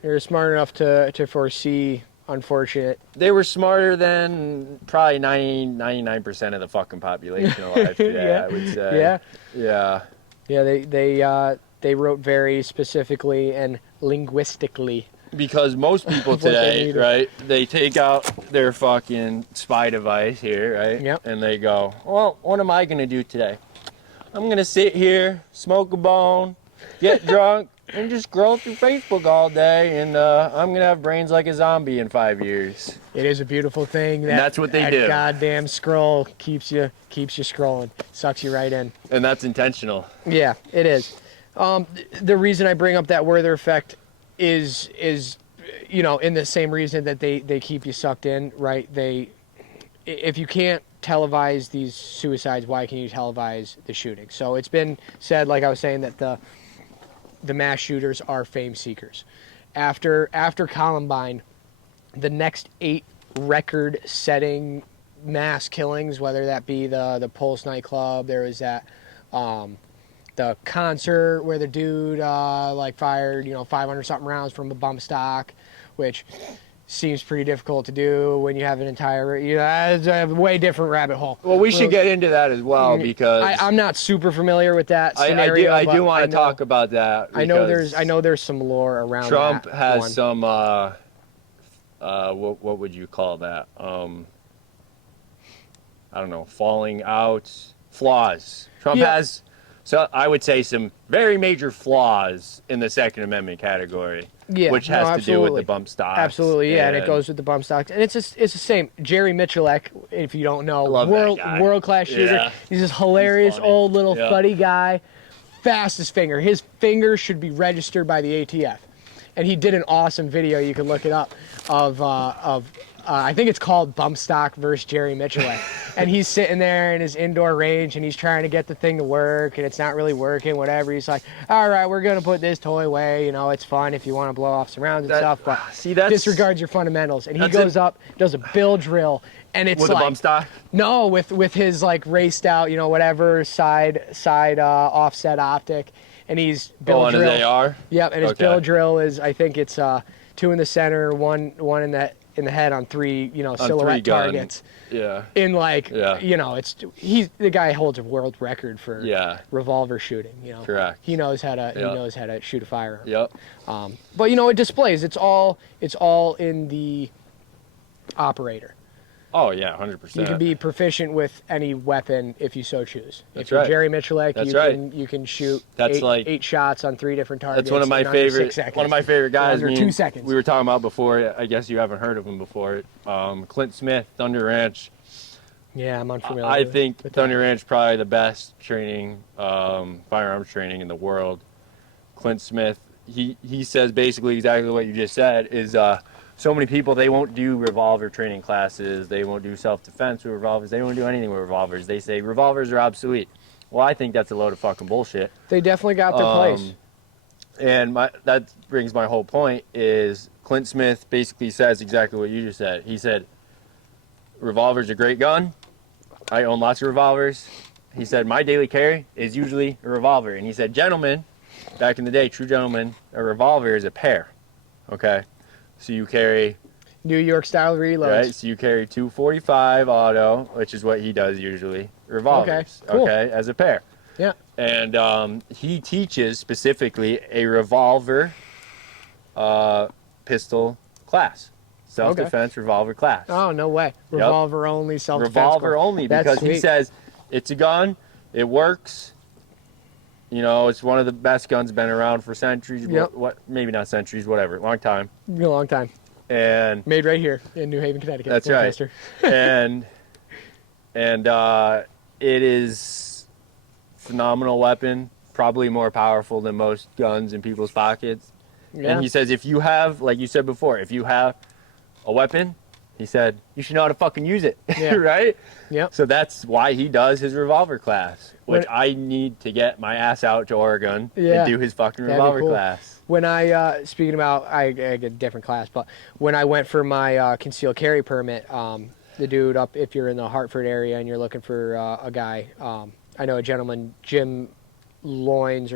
They were smart enough to foresee unfortunate. They were smarter than probably 99% of the fucking population alive today, Yeah. I would say. Yeah. Yeah. Yeah. They wrote very specifically and linguistically. Because most people today, right, they take out their fucking spy device here, right? Yep. And they go, well, what am I going to do today? I'm going to sit here, smoke a bone, get drunk, and just scroll through Facebook all day, and I'm going to have brains like a zombie in 5 years. It is a beautiful thing. And that's what they do. Goddamn scroll keeps you scrolling, sucks you right in. And that's intentional. Yeah, it is. The reason I bring up that Werther effect is in the same reason that they keep you sucked in, right? If you can't televise these suicides, why can you televise the shooting? So it's been said, like I was saying, that the mass shooters are fame seekers. After Columbine, the next 8 record-setting mass killings, whether that be the Pulse nightclub, there was that the concert where the dude fired 500 something rounds from a bump stock, which seems pretty difficult to do when you have an entire that's a way different rabbit hole. Well, we should get into that as well because I'm not super familiar with that scenario. I do want to talk about that. I know there's some lore around Trump that has one. some what would you call that? I don't know, falling out flaws. Trump has. So I would say some very major flaws in the Second Amendment category, which has to do with the bump stocks. Absolutely, yeah, and it goes with the bump stocks, and it's the same. Jerry Miculek, if you don't know, world class shooter. Yeah. He's this hilarious old little fuddy guy, fastest finger. His finger should be registered by the ATF, and he did an awesome video. You can look it up of I think it's called Bump Stock versus Jerry Miculek. And he's sitting there in his indoor range and he's trying to get the thing to work and it's not really working, whatever. He's like, all right, we're going to put this toy away. It's fun if you want to blow off some rounds and stuff, but disregards your fundamentals. And he goes up, does a bill drill, and it's with a bump stock? No, with his raced out, whatever side offset optic. And he's bill drill. On his AR? Yep, and his bill drill is, I think it's 2 in the center, one in the head on 3, silhouette targets. Yeah. In the guy holds a world record for revolver shooting. Correct. He knows how to shoot a firearm. Yep. But it displays. It's all in the operator. Oh yeah, 100%. You can be proficient with any weapon if you so choose. That's if you're right. Jerry Miculek, you can shoot 8 shots on 3 different targets. That's one of my favorite guys. Under 2 seconds. We were talking about before. I guess you haven't heard of him before. Clint Smith, Thunder Ranch. Yeah, I'm unfamiliar. I think with Thunder that. Ranch is probably the best training, firearms training in the world. Clint Smith, he says basically exactly what you just said, is so many people, they won't do revolver training classes, they won't do self-defense with revolvers, they won't do anything with revolvers. They say revolvers are obsolete. Well, I think that's a load of fucking bullshit. They definitely got their place. And that brings my whole point is Clint Smith basically says exactly what you just said. He said, revolver's a great gun. I own lots of revolvers. He said, my daily carry is usually a revolver. And he said, gentlemen, back in the day, true gentlemen, a revolver is a pair. Okay? So you carry... New York style reloads. Right? So you carry 245 auto, which is what he does usually, revolvers. Okay, cool. Okay? As a pair. Yeah. And he teaches specifically a revolver pistol class. Self-defense revolver class. Oh, no way. Revolver only, self-defense. Revolver only, because he says it's a gun, it works. You know, it's one of the best guns, been around for centuries. Yep. What? Maybe not centuries, whatever. Long time. A long time. And made right here in New Haven, Connecticut. That's right. and it is a phenomenal weapon, probably more powerful than most guns in people's pockets. Yeah. And he says if you have, like you said before, if you have a weapon, he said, you should know how to fucking use it, yeah. Right? Yep. So that's why he does his revolver class, which I need to get my ass out to Oregon and do his fucking revolver class. When I, speaking about, I get a different class, but when I went for my concealed carry permit, the dude up, if you're in the Hartford area and you're looking for a guy, I know a gentleman, Jim Lyons,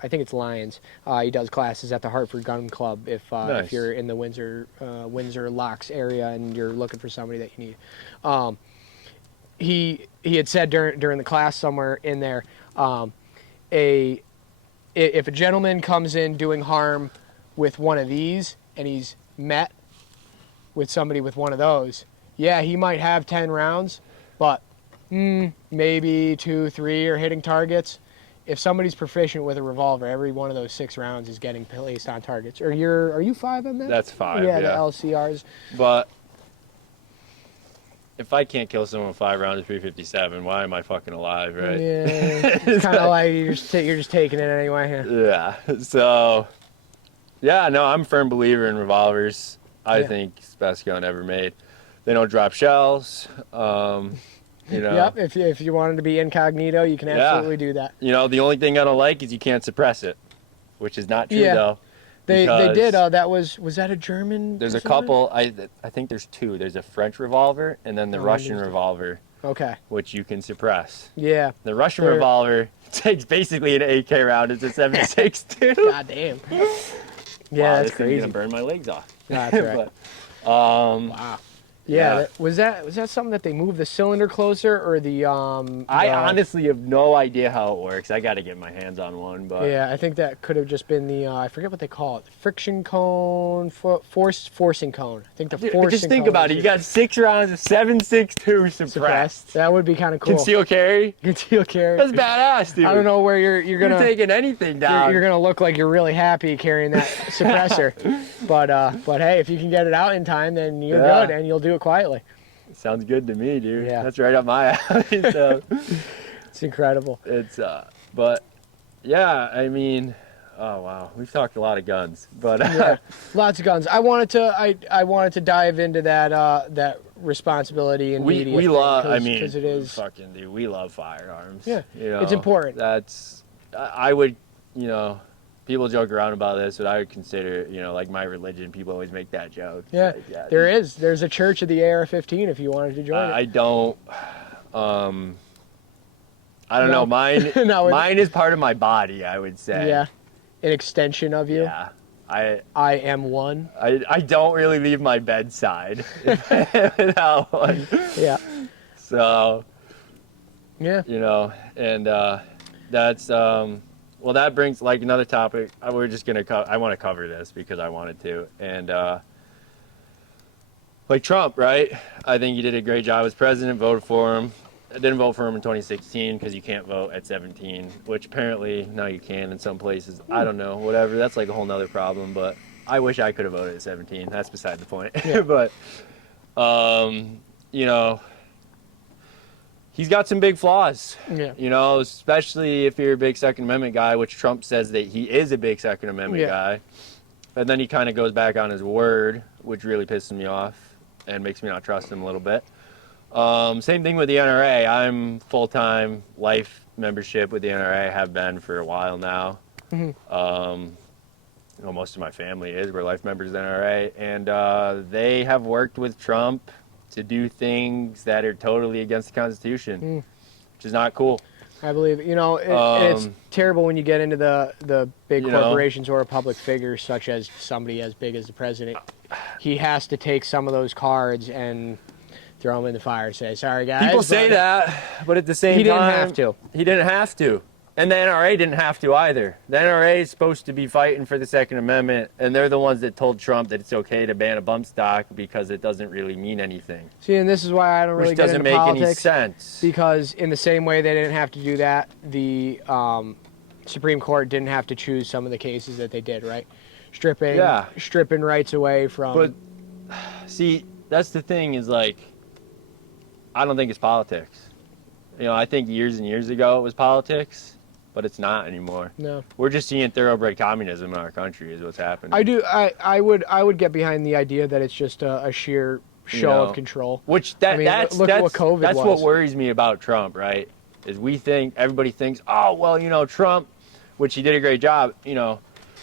I think it's Lyons. He does classes at the Hartford Gun Club if you're in the Windsor Locks area and you're looking for somebody that you need. He had said during the class somewhere in there, if a gentleman comes in doing harm with one of these and he's met with somebody with one of those, yeah, he might have 10 rounds, but maybe 2, 3 are hitting targets. If somebody's proficient with a revolver, every one of those 6 rounds is getting placed on targets. Are you 5 on that? That's 5. Yeah, the LCRs. But if I can't kill someone with 5 rounds of 357, why am I fucking alive, right? Yeah, it's kind of like you're just taking it anyway. Yeah. So, yeah, no, I'm a firm believer in revolvers. I think it's the best gun ever made. They don't drop shells. You know. Yep, if you wanted to be incognito, you can absolutely do that. You know, the only thing I don't like is you can't suppress it, which is not true, though. They did. Was that a German? There's a couple. I think there's 2. There's a French revolver and then the Russian revolver. Okay. Which you can suppress. Yeah. The Russian revolver takes basically an 8K round. It's a 7.62. God damn. Yeah, that's crazy. Gonna burn my legs off. That's right. But, wow. Yeah, was that something that they moved the cylinder closer, or the? I honestly have no idea how it works. I got to get my hands on one, but yeah, I think that could have just been the I forget what they call it, friction cone, forcing cone. I think the forcing. Just think about it. You got 6 rounds of 7.62 suppressed. That would be kind of cool. Conceal carry. Conceal carry. That's badass, dude. I don't know where you're gonna. You're taking anything down. You're gonna look like you're really happy carrying that suppressor, but hey, if you can get it out in time, then you're good, and you'll do it quietly. Sounds good to me, dude. Yeah. That's right up my alley. So. It's incredible. It's but yeah, I mean, oh wow, we've talked a lot of guns, but lots of guns. I wanted to dive into that responsibility and media. We love. I mean, because it is fucking dude. We love firearms. Yeah, you know, it's important. That's I would, you know. People joke around about this, but I would consider, you know, like my religion. People always make that joke. Yeah, like, there's a church of the AR-15 if you wanted to join it. I don't. I don't know. Mine, mine is part of my body. I would say. Yeah, an extension of you. Yeah, I am one. I don't really leave my bedside without one. Yeah. So. Yeah. You know, and that's well, that brings like another topic. We're just gonna. I want to cover this because I wanted to, and like Trump, right? I think he did a great job as president. Voted for him. I didn't vote for him in 2016 because you can't vote at 17, which apparently now you can in some places. I don't know, whatever. That's like a whole nother problem. But I wish I could have voted at 17. That's beside the point. Yeah. But you know, he's got some big flaws. Yeah. You know, especially if you're a big Second Amendment guy, which Trump says that he is a big Second Amendment guy. And then he kind of goes back on his word, which really pisses me off and makes me not trust him a little bit. Same thing with the NRA. I'm full-time life membership with the NRA. I have been for a while now. You know, most of my family is. We're life members of the NRA. And they have worked with Trump to do things that are totally against the Constitution, which is not cool. I believe, you know, it's terrible when you get into the big corporations or a public figure such as somebody as big as the president. He has to take some of those cards and throw them in the fire and say, sorry, guys. People say that, but at the same time, he didn't have to. He didn't have to. And the NRA didn't have to either. The NRA is supposed to be fighting for the Second Amendment, and they're the ones that told Trump that it's okay to ban a bump stock because it doesn't really mean anything. See, and this is why I don't really get into politics. Which doesn't make any sense. Because in the same way they didn't have to do that, the Supreme Court didn't have to choose some of the cases that they did, right? Stripping rights away from... But, see, that's the thing is, like, I don't think it's politics. You know, I think years and years ago it was politics. But it's not anymore. No. We're just seeing thoroughbred communism in our country is what's happening. I would get behind the idea that it's just a sheer show of control. Which look at what COVID that's was. what worries me about Trump, right? Is everybody thinks, oh, well, you know, Trump, which he did a great job, you know,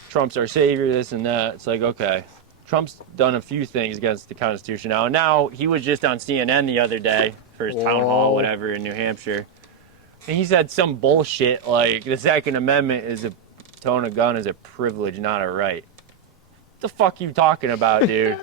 Trump's our savior, this and that. It's like, okay, Trump's done a few things against the Constitution now. And now he was just on CNN the other day for his town hall, whatever, in New Hampshire. And he said some bullshit like the Second Amendment to own a gun is a privilege, not a right. What the fuck you talking about, dude?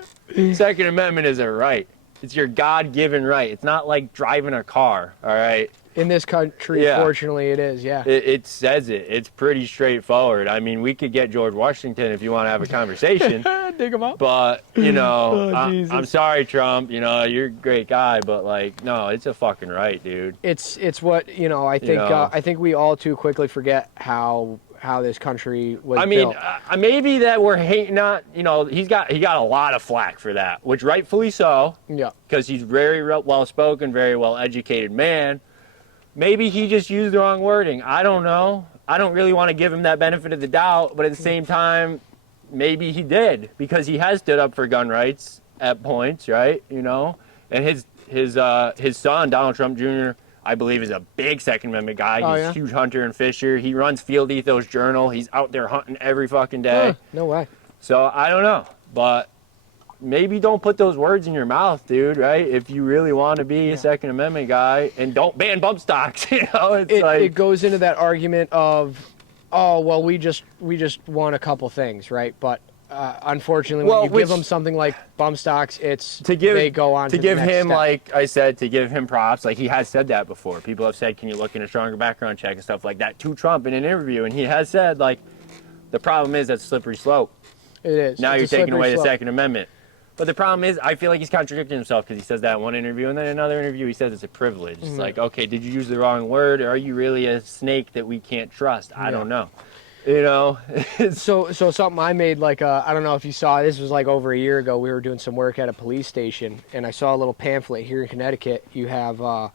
Second Amendment is a right. It's your God-given right. It's not like driving a car, all right? In this country, fortunately, it is, yeah. It says it. It's pretty straightforward. I mean, we could get George Washington if you want to have a conversation. Dig him up. But, you know, I'm sorry, Trump. You know, you're a great guy, but, like, no, it's a fucking right, dude. It's what, you know, I think we all too quickly forget how this country was built. Maybe that we're hating on, you know, he got a lot of flack for that, which rightfully so. Yeah. Because he's very well-spoken, very well-educated man. Maybe he just used the wrong wording. I don't know. I don't really want to give him that benefit of the doubt, but at the same time, maybe he did because he has stood up for gun rights at points, right? You know, and his son Donald Trump Jr. I believe is a big Second Amendment guy. He's a huge hunter and fisher. He runs Field Ethos Journal. He's out there hunting every fucking day. No way. So I don't know, but maybe don't put those words in your mouth, dude, right? If you really want to be a Second Amendment guy, and don't ban bump stocks, you know? It goes into that argument of, oh, well, we just want a couple things, right? But unfortunately, when you give them something like bump stocks, they go on to give the next him, step. like I said, to give him props. Like he has said that before. People have said, can you look in a stronger background check and stuff like that to Trump in an interview, and he has said, like, the problem is that's a slippery slope. It is. Now you're taking away the Second Amendment. But the problem is, I feel like he's contradicting himself because he says that in one interview, and then in another interview he says it's a privilege. It's like, okay, did you use the wrong word, or are you really a snake that we can't trust? I don't know. You know? So something I made, like, I don't know if you saw, this was like over a year ago, we were doing some work at a police station, and I saw a little pamphlet here in Connecticut. You have what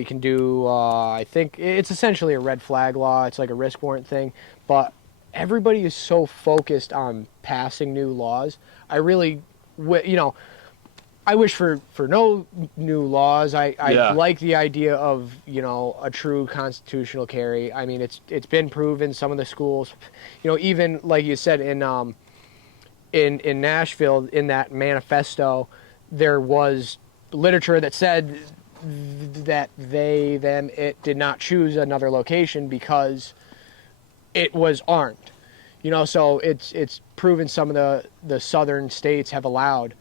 you can do, I think, it's essentially a red flag law. It's like a risk warrant thing, but everybody is so focused on passing new laws. I really, you know, I wish for no new laws. I like the idea of, you know, a true constitutional carry. I mean, it's been proven. Some of the schools, you know, even like you said in Nashville, in that manifesto, there was literature that said that it did not choose another location because it was armed. You know, so it's proven some of the southern states have allowed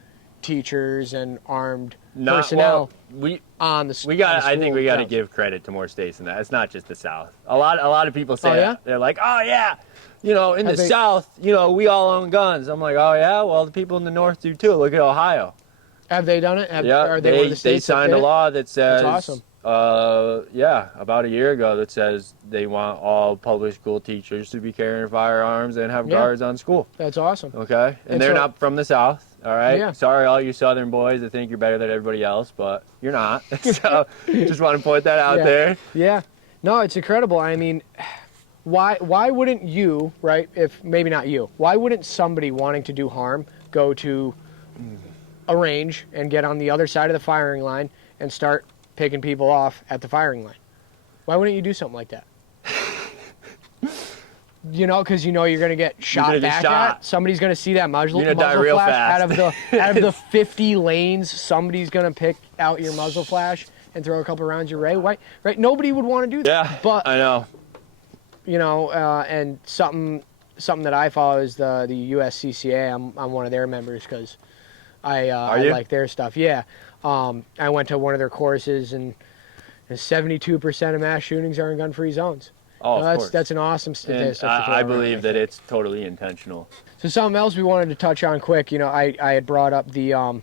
teachers and armed personnel on the school. I think we got to give credit to more states than that. It's not just the South. A lot of people say that. They're like, oh yeah, you know, in the South, you know, we all own guns. I'm like, oh yeah, well the people in the North do too. Look at Ohio. Have they done it? They signed a law that says. That's awesome. About a year ago that says they want all public school teachers to be carrying firearms and have guards on school. That's awesome. Okay, and they're not from the South. All right. Yeah. Sorry, all you Southern boys that think you're better than everybody else, but you're not. So just want to point that out there. Yeah. No, it's incredible. I mean, why wouldn't you, right? If maybe not you, why wouldn't somebody wanting to do harm go to a range and get on the other side of the firing line and start picking people off at the firing line? Why wouldn't you do something like that? You know, because you know you're going to get shot back at. Somebody's going to see that muzzle flash out of the 50 lanes. Somebody's going to pick out your muzzle flash and throw a couple rounds your way. Right? Nobody would want to do that. Yeah, but I know. You know, and something that I follow is the USCCA. I'm one of their members because I like their stuff. Yeah, I went to one of their courses, and 72% of mass shootings are in gun-free zones. Oh, so of course. That's an awesome statistic. I believe that it's totally intentional. So something else we wanted to touch on quick. You know, I had brought up the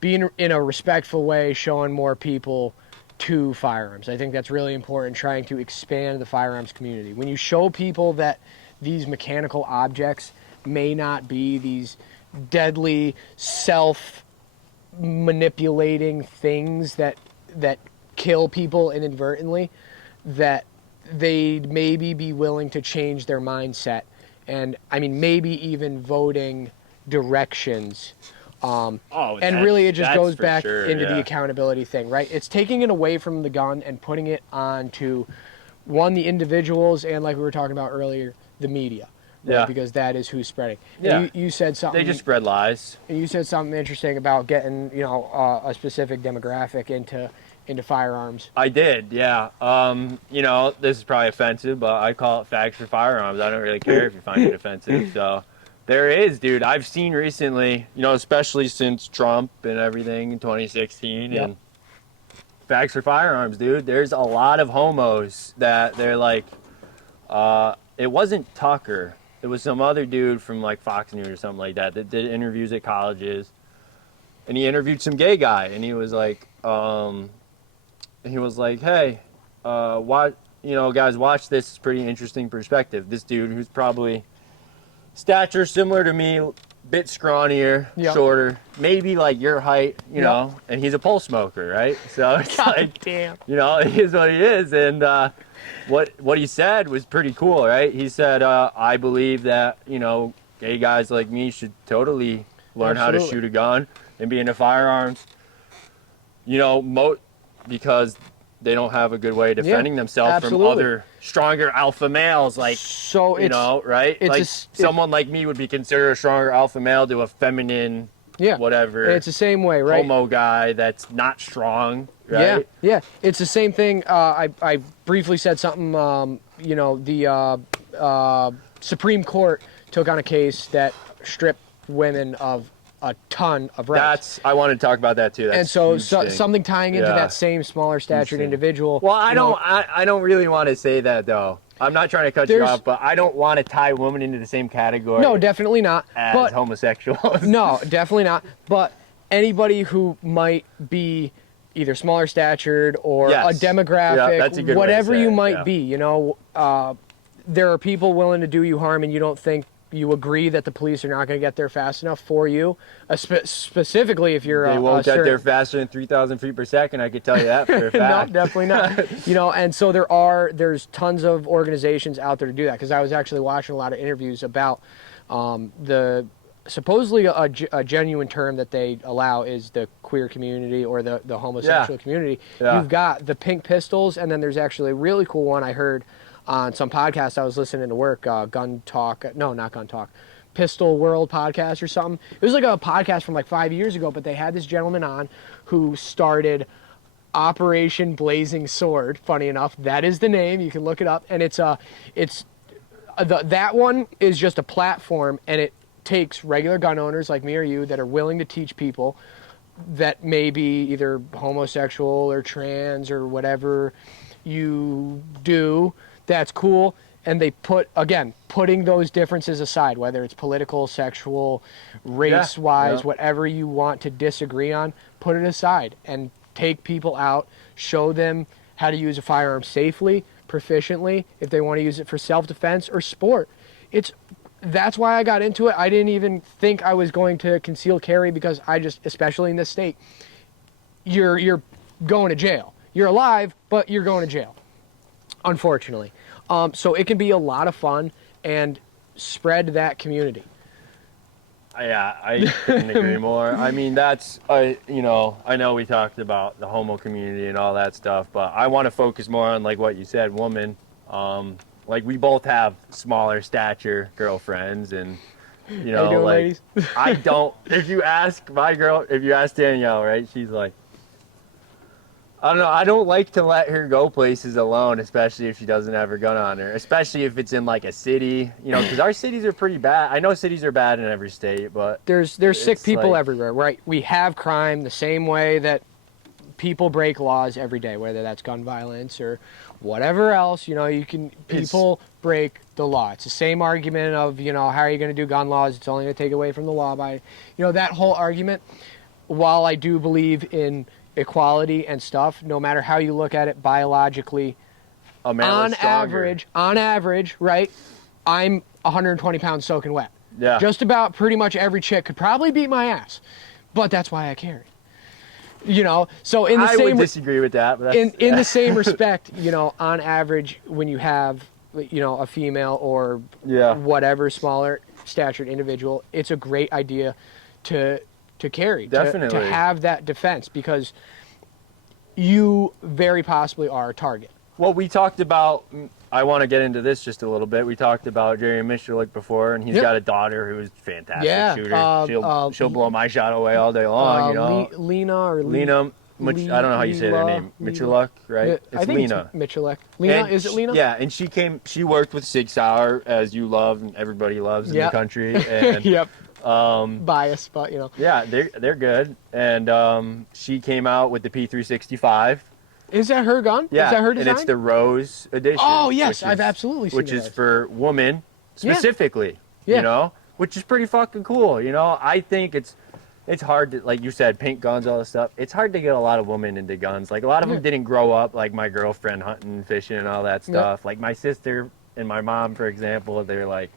being in a respectful way, showing more people to firearms. I think that's really important, trying to expand the firearms community. When you show people that these mechanical objects may not be these deadly self-manipulating things that kill people inadvertently, that they maybe be willing to change their mindset. And I mean, maybe even voting directions. And really it just goes back into the accountability thing, right? It's taking it away from the gun and putting it onto, one, the individuals, and like we were talking about earlier, the media. Right? Yeah. Because that is who's spreading. Yeah. You said something. They just spread lies. And you said something interesting about getting, you know, a specific demographic into firearms. I did, yeah. You know, this is probably offensive, but I call it Fags for Firearms. I don't really care if you find it offensive. So there is, dude. I've seen recently, you know, especially since Trump and everything in 2016, and Fags for Firearms, dude. There's a lot of homos that they're like, it wasn't Tucker. It was some other dude from like Fox News or something like that did interviews at colleges. And he interviewed some gay guy, and he was like, hey, guys, watch this. It's pretty interesting perspective. This dude who's probably stature similar to me, bit scrawnier, shorter, maybe like your height, you know, and he's a pole smoker, right? So it's damn. You know, it is what he is. And what he said was pretty cool, right? He said, I believe that, you know, gay guys like me should totally learn how to shoot a gun and be into firearms, you know, because they don't have a good way of defending themselves from other stronger alpha males, like, so you know, right? Like someone like me would be considered a stronger alpha male to a feminine, whatever. It's the same way, right? Homo guy that's not strong, right? Yeah. It's the same thing. I briefly said something. You know, the Supreme Court took on a case that stripped women of a ton of rights. I want to talk about that too. That's and so something tying into that same smaller statured individual. Well, I don't really want to say that though. I'm not trying to cut you off, but I don't want to tie women into the same category. No, definitely not. As homosexuals. No, definitely not. But anybody who might be either smaller statured or a demographic, that's a good whatever way to say you might be, you know, there are people willing to do you harm, and you don't think you agree that the police are not going to get there fast enough for you, specifically if you're they won't get there faster than 3,000 feet per second. I could tell you that for a fact. No, definitely not. You know, and so there's tons of organizations out there to do that, because I was actually watching a lot of interviews about the supposedly a genuine term that they allow is the queer community or the homosexual community. You've got the Pink Pistols, and then there's actually a really cool one I heard on some podcast I was listening to work, Gun Talk, no, not Gun Talk, Pistol World podcast or something. It was like a podcast from like 5 years ago, but they had this gentleman on who started Operation Blazing Sword. Funny enough, that is the name. You can look it up, and that one is just a platform, and it takes regular gun owners like me or you that are willing to teach people that may be either homosexual or trans or whatever you do. That's cool. And they putting those differences aside, whether it's political, sexual, race-wise, whatever you want to disagree on, put it aside and take people out, show them how to use a firearm safely, proficiently, if they want to use it for self-defense or sport. It's that's why I got into it. I didn't even think I was going to conceal carry because I just, especially in this state, you're going to jail. You're alive, but you're going to jail, unfortunately. So it can be a lot of fun and spread that community. Yeah, I couldn't agree more. I mean, that's, I know we talked about the homo community and all that stuff, but I want to focus more on, like what you said, women. Like, we both have smaller stature girlfriends, and, you know, doing, like, ladies? I don't, if you ask Danielle, right, she's like, I don't know, I don't like to let her go places alone, especially if she doesn't have her gun on her, especially if it's in like a city, you know, because our cities are pretty bad. I know cities are bad in every state, but There's sick people like, everywhere, right? We have crime the same way that people break laws every day, whether that's gun violence or whatever else. You know, people break the law. It's the same argument of, you know, how are you going to do gun laws? It's only going to take away from the law by, you know, that whole argument. While I do believe in equality and stuff, no matter how you look at it biologically, on average, right, I'm 120 pounds soaking wet. Yeah. Just about pretty much every chick could probably beat my ass, but that's why I carry. You know, so in the I would disagree with that. But in the same respect, you know, on average, when you have, you know, a female or whatever smaller statured individual, it's a great idea to carry, definitely, to have that defense, because you very possibly are a target. Well, we talked about, I want to get into this just a little bit. We talked about Jerry Michalik before, and he's got a daughter who's a fantastic shooter. She'll blow my shot away all day long, you know. Lena, I don't know how you say her name. Michaluk, right? I think Lena. It's Michaluk. Lena, is it Lena? Yeah, and she worked with Sig Sauer, as you love and everybody loves in the country. And, yep. Bias, but you know. Yeah, they're good. And she came out with the P365. Is that her gun? Yeah, is that her design? And it's the Rose edition. Oh yes, I've absolutely seen which is for women specifically. Yeah. You know, which is pretty fucking cool. You know, I think it's hard to, like you said, paint guns, all this stuff. It's hard to get a lot of women into guns. Like, a lot of them didn't grow up like my girlfriend, hunting, fishing, and all that stuff. Like my sister and my mom, for example, they're like,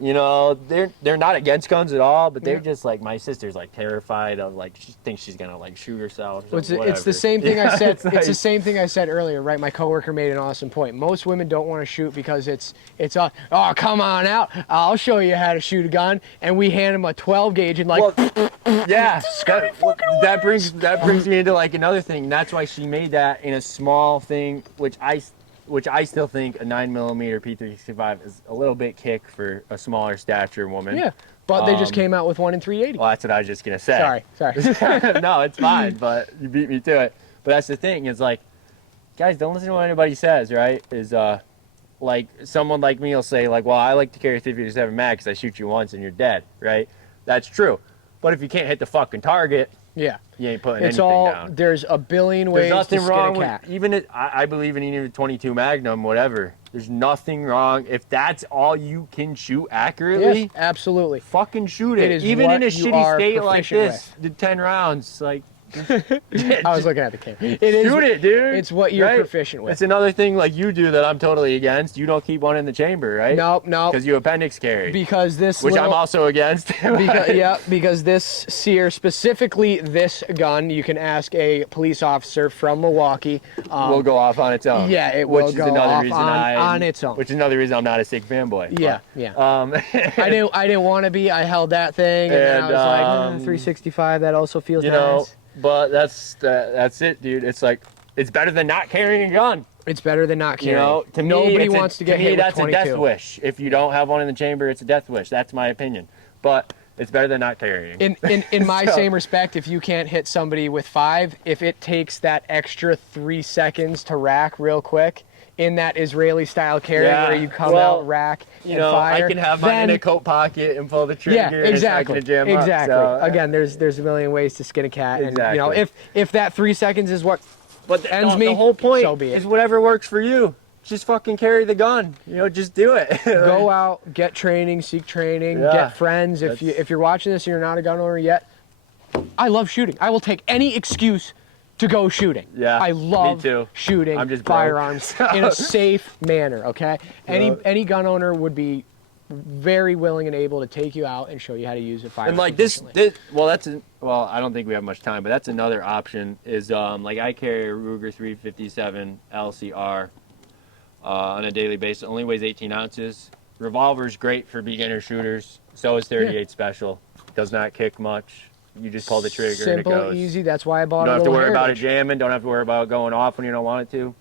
you know, they're not against guns at all, but they're just like, my sister's like terrified of, like, she thinks she's gonna like shoot herself. It's the same thing I said. It's the same thing I said earlier, right? My coworker made an awesome point. Most women don't want to shoot because it's oh, come on out, I'll show you how to shoot a gun, and we hand them a 12 gauge and like, that brings me into like another thing. That's why she made that in a small thing, which I still think a 9mm P365 is a little bit kick for a smaller stature woman. Yeah, but they just came out with one in 380. Well, that's what I was just gonna say. Sorry. No, it's fine, but you beat me to it. But that's the thing, is like, guys, don't listen to what anybody says, right? Is like, someone like me will say like, well, I like to carry 357 mag because I shoot you once and you're dead, right? That's true. But if you can't hit the fucking target, you ain't putting anything down. There's a billion ways to skin a cat. I believe in even a 22 Magnum, whatever. There's nothing wrong. If that's all you can shoot accurately, yes, absolutely, fucking shoot it. It is even in a shitty state like this, with. the 10 rounds, like, I was looking at the camera. Shoot it, dude. It's what you're proficient with. It's another thing like you do that I'm totally against. You don't keep one in the chamber, right? No. Because you appendix carry. Because which I'm also against. because this sear, specifically this gun, you can ask a police officer from Milwaukee. Will go off on its own. Yeah, it will go off on its own. Which is another reason I'm not a Sig fanboy. Yeah. I didn't want to be. I held that thing, and then I was like, 365. That also feels nice. But that's it, dude. It's like, it's better than not carrying a gun. It's better than not carrying. You know, to nobody me, wants to get hit with 22. That's a death wish. If you don't have one in the chamber, it's a death wish. That's my opinion. But it's better than not carrying. In my same respect, if you can't hit somebody with 5, if it takes that extra 3 seconds to rack real quick, in that Israeli style carry where you come out, rack, and fire. I can have mine in a coat pocket and pull the trigger. Yeah, exactly. And it's not gonna jam up, so. Again, there's a million ways to skin a cat, exactly. And you know, if that 3 seconds is what ends me, the whole point so be it. is whatever works for you. Just fucking carry the gun. You know, just do it. Go out, get training, seek training, get friends. If you're watching this and you're not a gun owner yet, I love shooting. I will take any excuse to go shooting. Yeah, I love me too. shooting I'm just firearms in a safe manner, okay? Any gun owner would be very willing and able to take you out and show you how to use it. And like well, I don't think we have much time, but that's another option. Is like I carry a Ruger 357 LCR on a daily basis. It only weighs 18 ounces. Revolver's great for beginner shooters. So is 38 Special. Does not kick much. You just pull the trigger Simple, and it goes. easy. That's why I bought Don't a have to little worry about it Heritage. jamming. Don't have to worry about it going off when you don't want it to.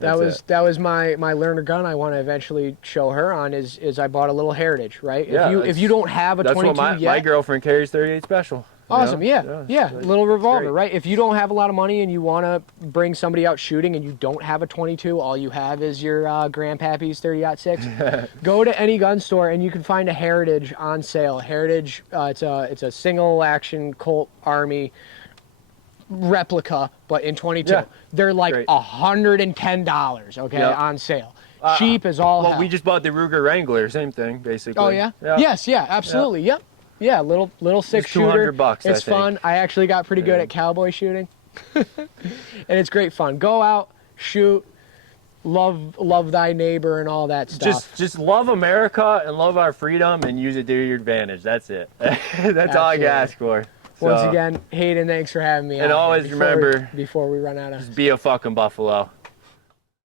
That was my learner gun. I want to eventually show her on is I bought a little Heritage, right? Yeah, if you don't have a That's 22 what yet, my girlfriend carries 38 Special. awesome, You yeah, know? little revolver, great. right? If you don't have a lot of money and you want to bring somebody out shooting and you don't have a 22, all you have is your Grandpappy's 30-06, go to any gun store and you can find a Heritage on sale. Heritage, it's a single action Colt Army replica, but in 22. Yeah. They're like Great. $110, okay, Yep. on sale. Cheap as all Well, hell. we just bought the Ruger Wrangler, same thing, basically. Oh yeah? Yes, yeah, absolutely. Yep. Yeah, little six shooter. $200, It's I think. fun. I actually got pretty good at cowboy shooting. And it's great fun. Go out, shoot, love thy neighbor and all that stuff. Just love America and love our freedom and use it to your advantage. That's it. That's all I can ask for. Once So, again, Hayden, thanks for having me. And on always here remember, before we run out of just be a fucking buffalo.